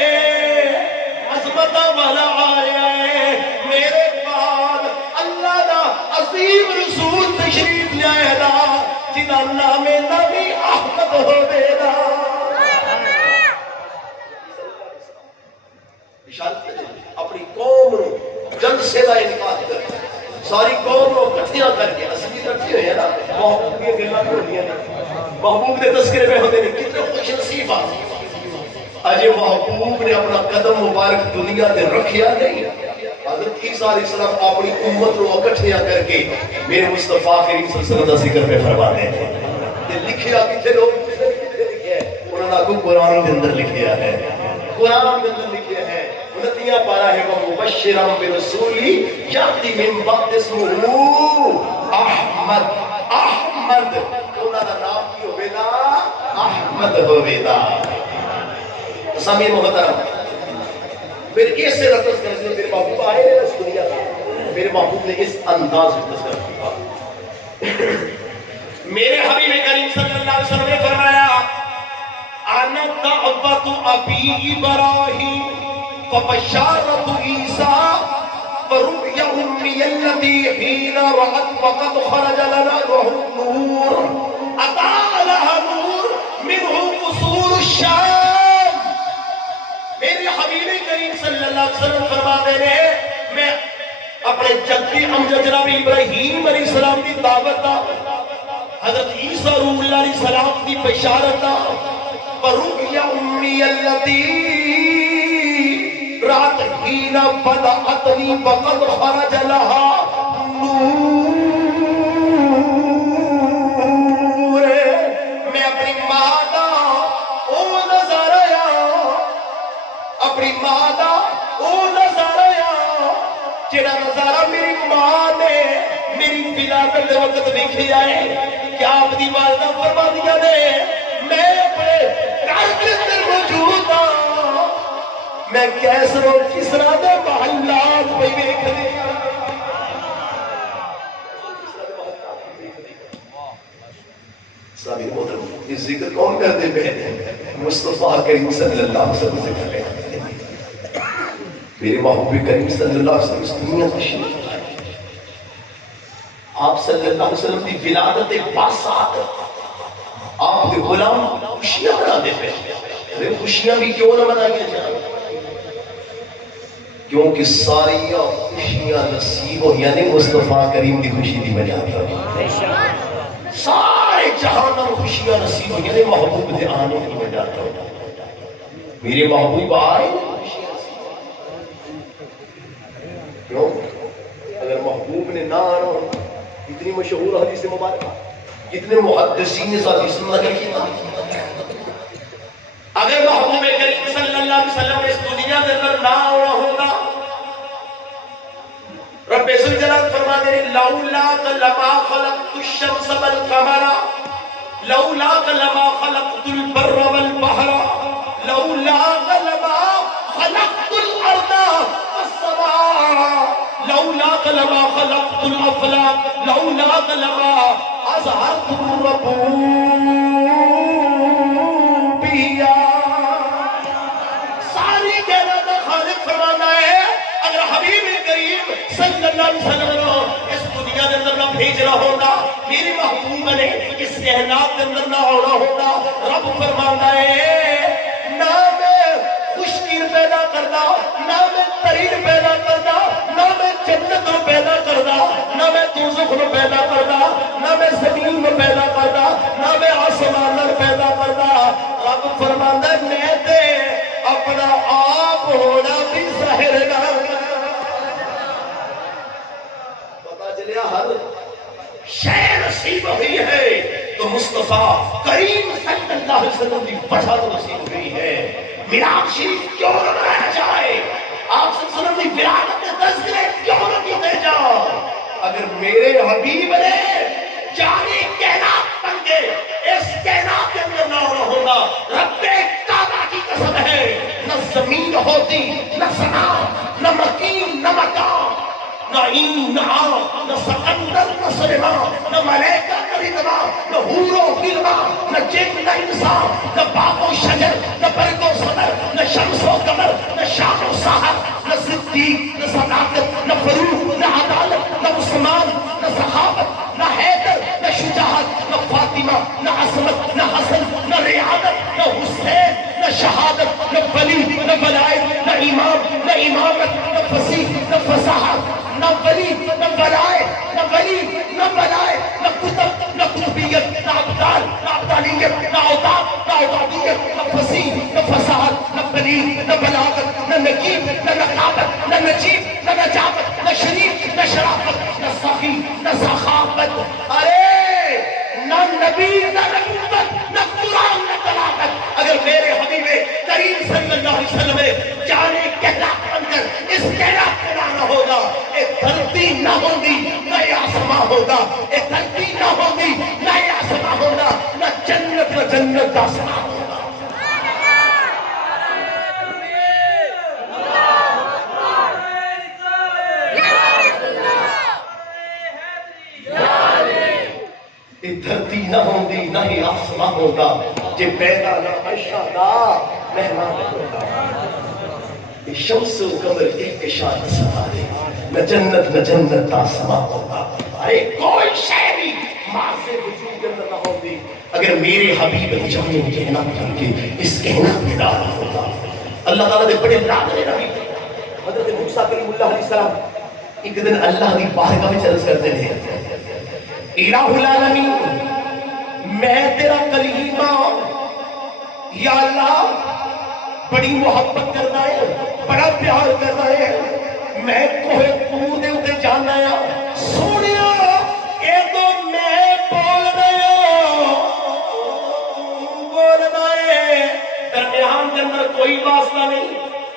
عظمت والا آ رہا ہے میرے بعد اللہ دا عظیم رسول تشریف لے آئے دا جنہا نام نبی احمد ہو دے دا اپنی قوم رو جلد سے دا انقاط کر ساری قوم رو کٹھیاں کر کے اصلی رکھتی ہوئی ہے نا محبوب کی گلہ بھی ہوتی ہے محبوب نے تذکرے میں ہوتے ہیں کتنے خوش نصیب آتی اجے محبوب نے اپنا قدم مبارک دنیا دے رکھیا نہیں حضرت عیسیٰ علیہ السلام اپنی امت رو اکٹھیاں کر کے میرے مصطفیٰ کریم صلی اللہ علیہ وسلم کا ذکر پہ فرماتے ہیں لکھیا کتنے لوگ انہوں نے کو قرآن کے اندر لکھیا ہے قرآن کے اندر لکھیا ہے انتیاں پارا ہے وَمُبَشِّرًا بِرَسُولِي يَأْتِ مِن بَعْدِ اسْمُهُ احمد احمد انہوں نے نام محمد ہوئے دا سامعین محترم پھر اس سے رتس کرتے میرے محبوب آئے نے اس دنیا میرے محبوب نے اس انداز میں تذکر کیا میرے حبیب کریم صلی اللہ علیہ وسلم نے فرمایا انا دعوت ابی ابراہیم فبشارت عیسیٰ ورؤیا امی التي حين رأت وقد خرج لنا النور اضاء لها نور منه قصور الشام میرے حبیب کریم صلی اللہ علیہ وسلم فرماتے ہیں میں اپنے جدی امجد جناب ابراہیم علیہ السلام کی دعوت دا حضرت عیسیٰ روح اللہ علیہ السلام کی بشارت دا ورؤیا امی التي رات حين بدأتني وقد خرج لها نور میں اپنی ماں دا او نظر آیا اپنی ماں دا او نظر آیا جڑا نظارہ میری ماں نے میری ولادت دے وقت دیکھیا ہے کیا آپ دی والدہ فرما دیا نے میں اپنے گھر کے اندر موجود ہوں میں کیسر اور کسرا دے محلات پہ دیکھ دیا سابق محترم یہ ذکر کون کرتے پہنے مصطفیٰ کریم صلی اللہ علیہ وسلم ذکر لے میرے محبوب کریم صلی اللہ علیہ وسلم اس دنیا تشریف لائے آپ صلی اللہ علیہ وسلم کی ولادت باسات آپ کے غلام خوشیاں بنا دے پہنے خوشیاں بھی کیوں نہ منائیں جائیں کیونکہ ساری خوشیاں نصیب ہو یعنی مصطفیٰ کریم کی خوشی دی وجہ پر سارے جہان میں خوشیاں نصیب ہو یعنی محبوب دے آنے کی وجہ پر میرے محبوب آئے کیوں اگر محبوب نے نہ آنا اتنی مشہور حدیث مبارکہ کتنے محدثین اس حدیث میں نقل کی اگر محبوب کریم صلی اللہ علیہ وسلم اس دنیا کے اندر نہ آنا ہوگا رب ذوالجلال فرماتے ہیں لولاک لما خلقت الشمس والقمر لولاک لما خلقت البر والبحر لولاک لما خلقت الارض والسماء لولاک لما خلقت الافلاک لولاک لما اظہرت الربوبیہ ساری کائنات کا خالق فرمانا ہے اگر حبیب کریم صلی اللہ علیہ وسلم اس دنیا کے اندر نہ بھیجنا ہوگا میری محبوب نے اس کائنات کے اندر نہ ہونا ہوگا رب فرمانا ہے نہ میں خشکی پیدا کردا نہ میں ترین پیدا کردا نہ میں جنت کو پیدا کردا نہ میں دوزخ کو پیدا کردا نہ میں زمین کو پیدا کردا نہ میں آسمان کو پیدا کردا رب فرمانا ہے میں تے اپنا آپ ہونا بھی ظاہر نہ پتا چلیا ہر شے نصیب ہوئی ہے تو مصطفیٰ کریم صلی اللہ علیہ وسلم کی وجہ تو نصیب ہوئی ہے میراث شریف کیوں نہ منایا جائے آپ صلی اللہ علیہ وسلم کی ولادت کے تذکرے کیوں نہ کیتے جائے اگر میرے حبیب نے جانی کائنات بن کے اس کائنات کے اندر نہ ہونا رب کعبہ کی قسم ہے نہ زمین ہوتی نہ سنا نہ مکین نہ مکان نہ این نہ آن نہ سکندر نہ سلیمان نہ ملیکہ نہ ردمان نہ حور و غلمان نہ جن نہ انسان نہ باغ و شجر نہ برگ و صدر نہ شمس و قمر نہ شام و سحر نہ صدیق نہ صداقت نہ فروغ نہ عدالت نہ عثمان نہ صحابت نہ حیدر نہ شجاعت نہ فاطمہ نہ عصمت نہ حسن نہ ریاضت نہ حسین نہ شہادت نہ ولی نہ ولایت نہ امام نہ امامت نہ فصیح نہ فصاحت نہ ولی نہ ولایت نہ ولی نہ ولایت نہ کتب نہ قطبیت نہ ابدال نہ ابدالیت نہ اوتاد نہ اوتادیت نہ فصیح نہ فصاحت نہ بلیغ نہ بلاغت نہ نقیب نہ نقابت نہ نجیب نہ نجابت نہ شریف نہ شرافت نہ سخی نہ سخاوت ارے نہ نبی نہ نبوت نہ قرآن نہ تلاوت اگر میرے حبیب کریم صلی اللہ علیہ وسلم جانے کائنات بن کر اس کائنات میں لانا ہوگا ایک دھرتی نہ ہوگی نہ آسمان ہوگا ایک دھرتی نہ ہوگی نہ آسمان ہوگا نہ جنت کا سلام نہ ہوندی نہ ہی آسمان ہوتا جے پیدا نہ عائشہ دا مہمان ہوتا شمس و قمر احتشام ستارے نہ جنت آسمان ہوتا ارے کوئی شے بھی معاذ وجود کے اندر نہ ہوتی اگر میرے حبیب نے جہاں کہنا کر کے اس کہنا میں ڈالا ہوتا اللہ تعالیٰ نے بڑے لاغر نبی حضرت موسیٰ کلیم اللہ علیہ السلام ایک دن اللہ کی بارگاہ میں عرض کرتے ہیں الہ العالمین میں تیرا کلیم یا اللہ بڑی محبت کرنا ہے بڑا پیار کرنا ہے میں کوہ طور دے اتے جانا ہے سونیا اے تو میں بول رہا ہے درمیان کے اندر کوئی واسطہ نہیں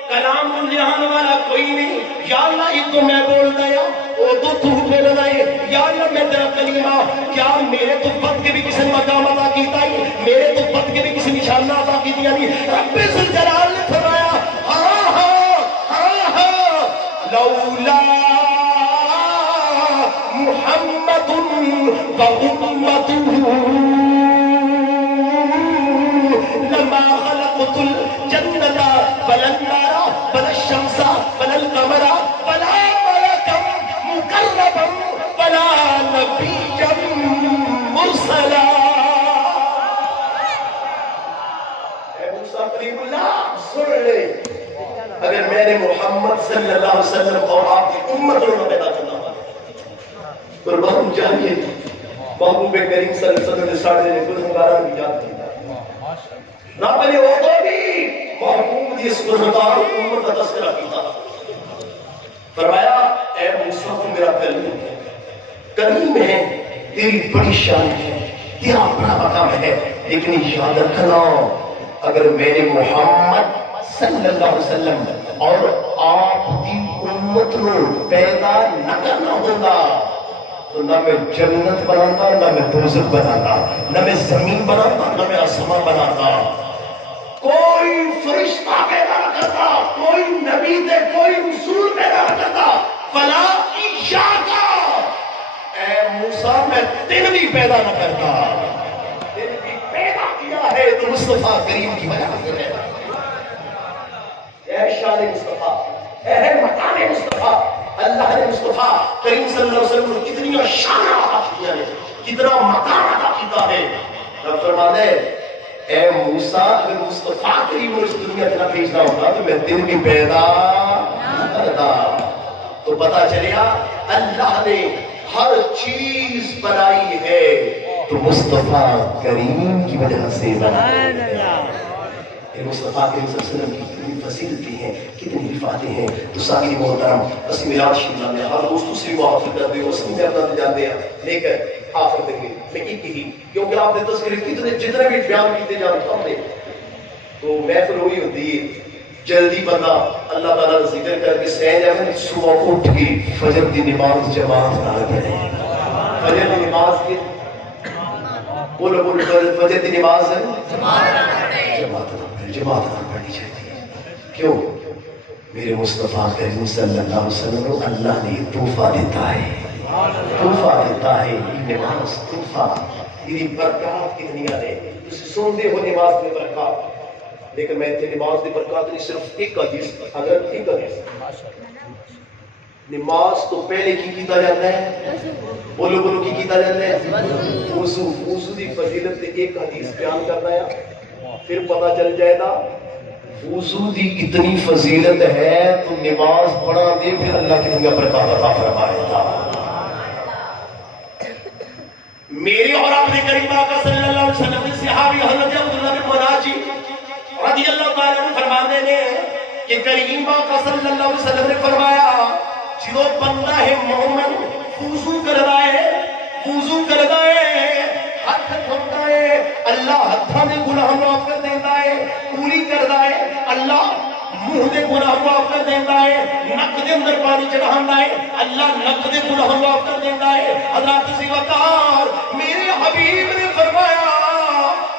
کلام لحان والا کوئی نہیں یا اللہ یہ تو میں بول رہا وہ تو بول رہا ہے یا اللہ میں تیرا کلمہ کیا میرے تو بد کے بھی کسی مقام عطا کیتا ہے میرے تو بد کے بھی کسی نشانہ عطا کی دیا نہیں رب ذوالجلال نے فرمایا ہاں لولا محمد و امته لما خلقت الجنة ولا النار ولا الشمس ولا القمر ولا ملكا مقربا ولا نبيا مرسلا اے موسیٰ کلیم اللہ سن لے اگر میں نے محمد صلی اللہ علیہ وسلم اور آپ کی امت کو پیدا کرنا قربان جائیے محبوب کریم صلی اللہ علیہ وسلم نے ساڑھے نے گنہگاران کی یاد کی رب نے وہ تو بھی محبوب جس گنہگار امت کا تذکرہ کیتا فرمایا اے موسیٰ کو میرا کلیم ہے تیری بڑی شان ہے تیرا بڑا مقام ہے لیکن یاد رکھنا اگر میں نے محمد صلی اللہ علیہ وسلم اور آپ کی امت کو پیدا نہ کرنا ہوگا تو نہ میں جنت بناتا نہ میں دوزخ بناتا نہ میں زمین بناتا نہ میں آسمان بناتا کوئی فرشتہ پیدا نہ کرتا کوئی نبی دے کوئی رسول پیدا نہ کرتا فلا ایشاکا اے موسیٰ میں تن بھی پیدا نہ کرتا تن بھی پیدا کیا ہے تو مصطفیٰ کریم کی وجہ سے پیدا اے شان مصطفیٰ اے مکان مصطفیٰ اللہ نے مصطفیٰ کریم صلی اللہ علیہ وسلم کو کتنی شان عطا کیا ہے کتنا مقام عطا کیا ہے رب فرماتا ہے اے موسیٰ اگر مصطفیٰ کریم کو اس دنیا سے نہ بھیجنا ہوتا تو میں دن بھی پیدا نہ کرتا تو پتا چلیا اللہ نے ہر چیز بنائی ہے تو مصطفیٰ کریم کی وجہ سے بنائی مصطفیٰ کریم صلی اللہ علیہ وسلم کی کتنی فضیلتیں ہیں کتنی حفاظتیں ہیں تو ساکری محترم بس میرا شیدہ میں ہر دوست دوسری محافظ کرتے ہیں اس میں اپنا جاتے ہیں لے کر آخر دیں گے میں ایک ہی کیونکہ آپ نے تذکرے جتنے بھی بیان کیتے جانتے ہم نے تو محفل ہوئی ہوتی ہے جلدی بندہ اللہ تعالیٰ ذکر کر کے سین جائے صبح اٹھ کے فجر کی نماز جماعت نہ پڑھے فجر کی نماز کی بولو فجر کی نماز ہے جماعت نہ پڑھنی چاہیے کیوں میرے مصطفیٰ کریم صلی اللہ علیہ وسلم کو اللہ نے تحفہ دیتا ہے نماز تحفہ یہ برکات کتنی ہے تسی سن دے ہو نماز کی برکات لیکن میں تے نماز کی برکات نہیں صرف ایک حدیث اگر ایک حدیث نماز تو پہلے کی کیتا جاتا ہے بولو کی کیتا جاتا ہے وضو دی فضیلت ایک حدیث بیان کرنا ہے پھر پتہ چل جائے گا وضو دی اتنی فضیلت ہے تو نماز پڑھا دے پھر اللہ کی دنیا برکات عطا فرمائے گا میری اور آپ نے کریم آقا صلی اللہ علیہ وسلم نے صحابی حضرت عبداللہ بن مناجی رضی اللہ تعالیٰ نے فرمانے نے کہ کریم آقا صلی اللہ علیہ وسلم نے فرمایا جو بندہ ہے مومن وضو کردا ہے ہاتھ دھوتا ہے اللہ ہتھاں دے گناہ معاف کر دیندا ہے پوری کردا ہے اللہ منہ دے گناہ معاف کر دیندا ہے نک دے اندر پانی چڑھاندا ہے اللہ نک دے گناہ معاف کر دیندا ہے حضرات سی وقار میرے حبیب نے فرمایا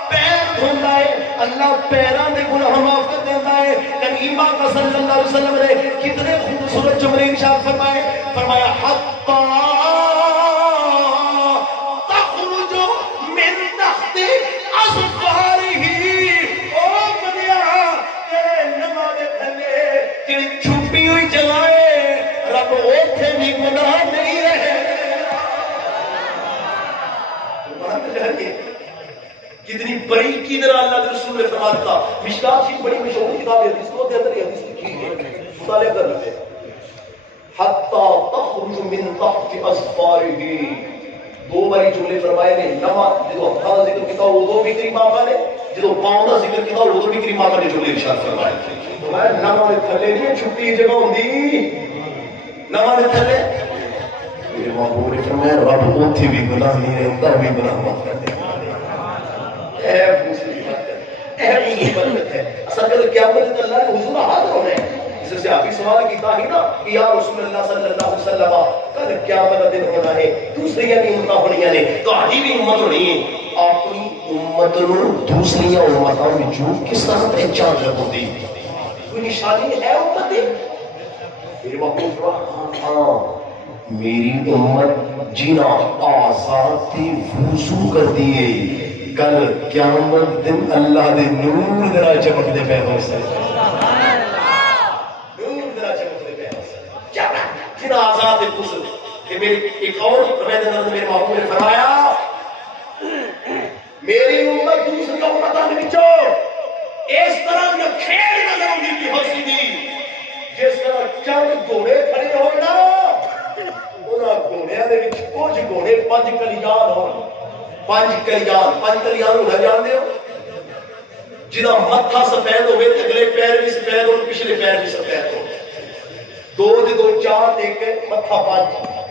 پیر دھوندا ہے اللہ پیراں دے گناہ معاف کر دیندا ہے کریم آقا صلی اللہ علیہ وسلم نے کتنے خوبصورت جملے ارشاد فرمایا حتی تخرج من جڑی چھپی ہوئی جگہ ہے رب اوتھے بھی گناہ نہیں رہے. کتنی باریکی طرح اللہ کے رسول نے فرما دیتا. مشکات شریف بڑی مشہور کتاب ہے, اس کو اندر یہ حدیث لکھی ہے, مطالعہ کر لیتے حتی تخرج من تحت اظفارہ. دو باری جملے فرمائے نے. نما جدو ہاتھ کا ذکر کیتا وہ بھی کریم آقا نے, جدو پاؤں کا ذکر کیتا وہ بھی کریم آقا نے جملے ارشاد فرمائے. فرمایا نما دے تھلے نہیں چھپی جگہ ہوندی, نما دے تھلے. میرے محبوب نے فرمایا رب اوتھے بھی گناہ نہیں رہتا, بھی گناہ معاف کر دے. اے مسلم اے مصیبت ہے. اصل میں قیامت اللہ کے حضور حاضر ہونا ہے. اس سے آپ سوال کیتا ہی نا کہ یا رسول اللہ صلی اللہ علیہ وسلم کل قیامت دن ہونا ہے, دوسری بھی امتاں ہونی نے, تہاڈی بھی امت ہونی ہے. اپنی امت نو دوسری امتاں وچوں کس طرح پہچان رکھدی, کوئی نشانی ہے امت دی؟ میرے محبوب ہاں میری امت جنا آزاد تھی وضو کر دیے کل قیامت دن اللہ دے نور درا چمک دے پہ ہو سے جنا آزاد ہے وضو. کہ میری ایک اور روایت اندر میرے محبوب نے فرمایا میری امت دوسری امتاں دے وچوں اس طرح نہ کھیل نظر آؤندی کی ہنسی دی جس طرح چند گھوڑے کھڑے ہوئے نا انہاں گھوڑیاں دے وچ کچھ گھوڑے پنج کلیان ہون. پنج کلیان ہونا جان دے ہو جنہاں متھا سفید ہوئے اگلے پیر بھی سفید اور پچھلے پیر بھی سفید ہو. دو دو چار ایک متھا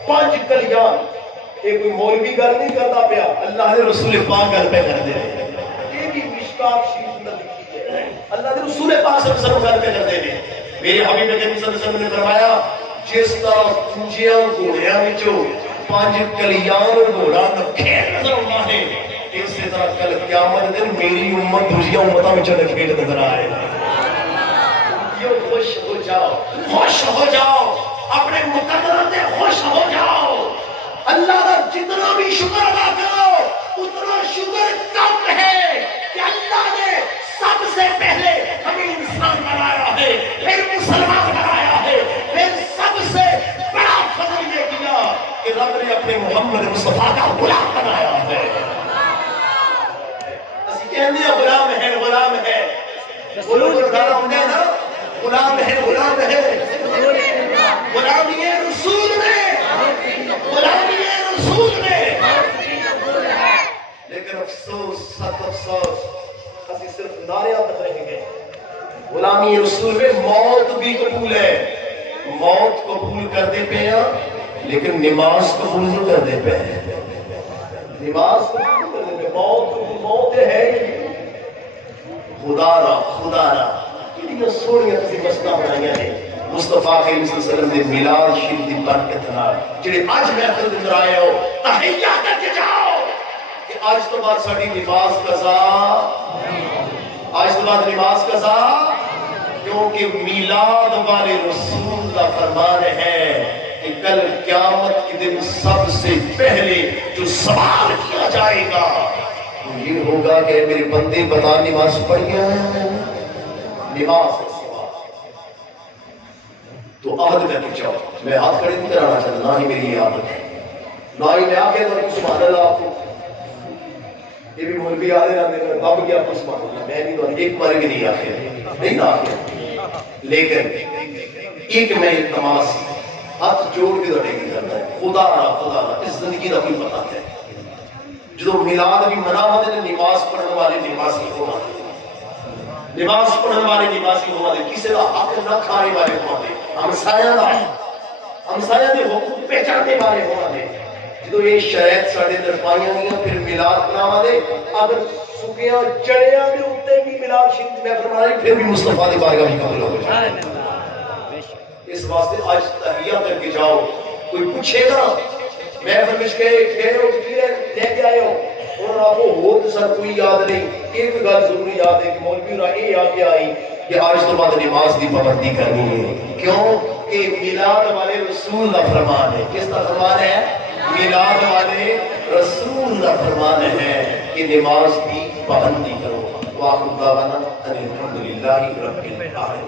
پنج کلیان. یہ کوئی مولوی گل نہیں کرتا پیا, اللہ نے رسول پاک گل پہ کر دے. یہ بھی مشکات شریف میں لکھی ہے, اللہ نے رسول پاک صلی اللہ علیہ وسلم گل پہ کر دے. میرے حبیب کریم صلی اللہ علیہ وسلم نے فرمایا جس طرح پنجیاں گھوڑیاں وچوں پانچ کلیان گھوڑا نکھیر نظر آنا ہے, اسی طرح کل قیامت دن میری امت دوسری امتاں وچوں نکھیر نظر آئے. خوش ہو جاؤ, خوش ہو جاؤ, اپنے مقدرات سے خوش ہو جاؤ. اللہ کا جتنا بھی شکر ادا کرو اتنا شکر کم ہے کہ اللہ نے سب سے پہلے ہمیں انسان بنایا ہے, پھر مسلمان بنایا ہے, پھر سب سے بڑا فضل یہ کیا کہ رب نے اپنے محمد مصطفیٰ کا غلام بنایا ہے. اسی کہتے ہیں غلام ہے, غلام ہے, وہ لوگ گانا ہوتے ہیں نا غلام ہے, غلام ہے, غلامی رسول میں, غلامی رسول میں. لیکن افسوس سخت افسوس اسی صرف نعرے تک رہیں گے. غلامی رسول میں موت بھی قبول ہے, موت قبول کرتے پہ ہیں لیکن نماز قبول نہیں کرتے پہ. نماز قبول کرتے پہ موت ہے خدا را کتنی سونیاں تسی مسئلہ بنائیاں نے مصطفیٰ صلی اللہ علیہ وسلم دے میلاد شریف دی برکت نال جڑے اج محفل دے اندر آئے ہو تحیہ کر کے جاؤ کہ آج تو بعد ساڈی نماز قضا, آج تو بعد نماز قضا, کیونکہ میلاد والے رسول کا فرمان ہے کہ کل قیامت کے دن سب سے پہلے جو سوال کیا جائے گا وہ یہ ہوگا کہ میرے بندے بتا نماز پڑھیا نماز کے سوا تو عہد کر کے جاؤ. میں ہاتھ کھڑے نہیں کرانا چاہتا, نہ ہی میری یہ عادت ہے, نہ ہی میں آگے تو سبحان اللہ آپ کو یہ بھی مولوی آدھے رہتے ہیں اب کیا آپ کو سبحان اللہ میں نہیں تو ایک بار بھی نہیں آخر نہیں نہ آخر. لیکن ایک میں التماس ہاتھ جوڑ کے دوڑے گی کرنا ہے خدا را اس زندگی کا کوئی پتہ ہے جو میلاد بھی منع ہوتے ہیں نماز پڑھنے والے نمازی ہونا دے, نماز پڑھنے والے نمازی ہونا دے, کسی کا حق نہ کھانے والے ہونا دے, ہمسایہ دے حقوق پہچانے والے ہونا دے. جدو یہ شرائط ساڑھے در پائیاں نہیں پھر میلاد بناوا دے, اگر سکیاں چڑیاں دے اتے بھی میلاد شریف میں فرمایا پھر بھی مصطفیٰ دی بارگاہ میں قبول ہو جائے. اس واسطے آج تحیہ کر کے جاؤ. کوئی پوچھے گا میں فرمش کے گئے ہو لے کے آئے ہو اور آپ کو ہو تو سر کوئی یاد نہیں, ایک گل ضروری یاد ہے کہ مولوی راہ یہ یاد کیا آئی کہ آج تو بعد نماز دی پابندی کرنی ہے. کیوں کہ میلاد والے رسول کا فرمان ہے. کس کا فرمان ہے؟ میلاد والے رسول کا فرمان ہے کہ نماز کی پابندی کرو. وآخر دعوانا الحمدللہ رب العالمین.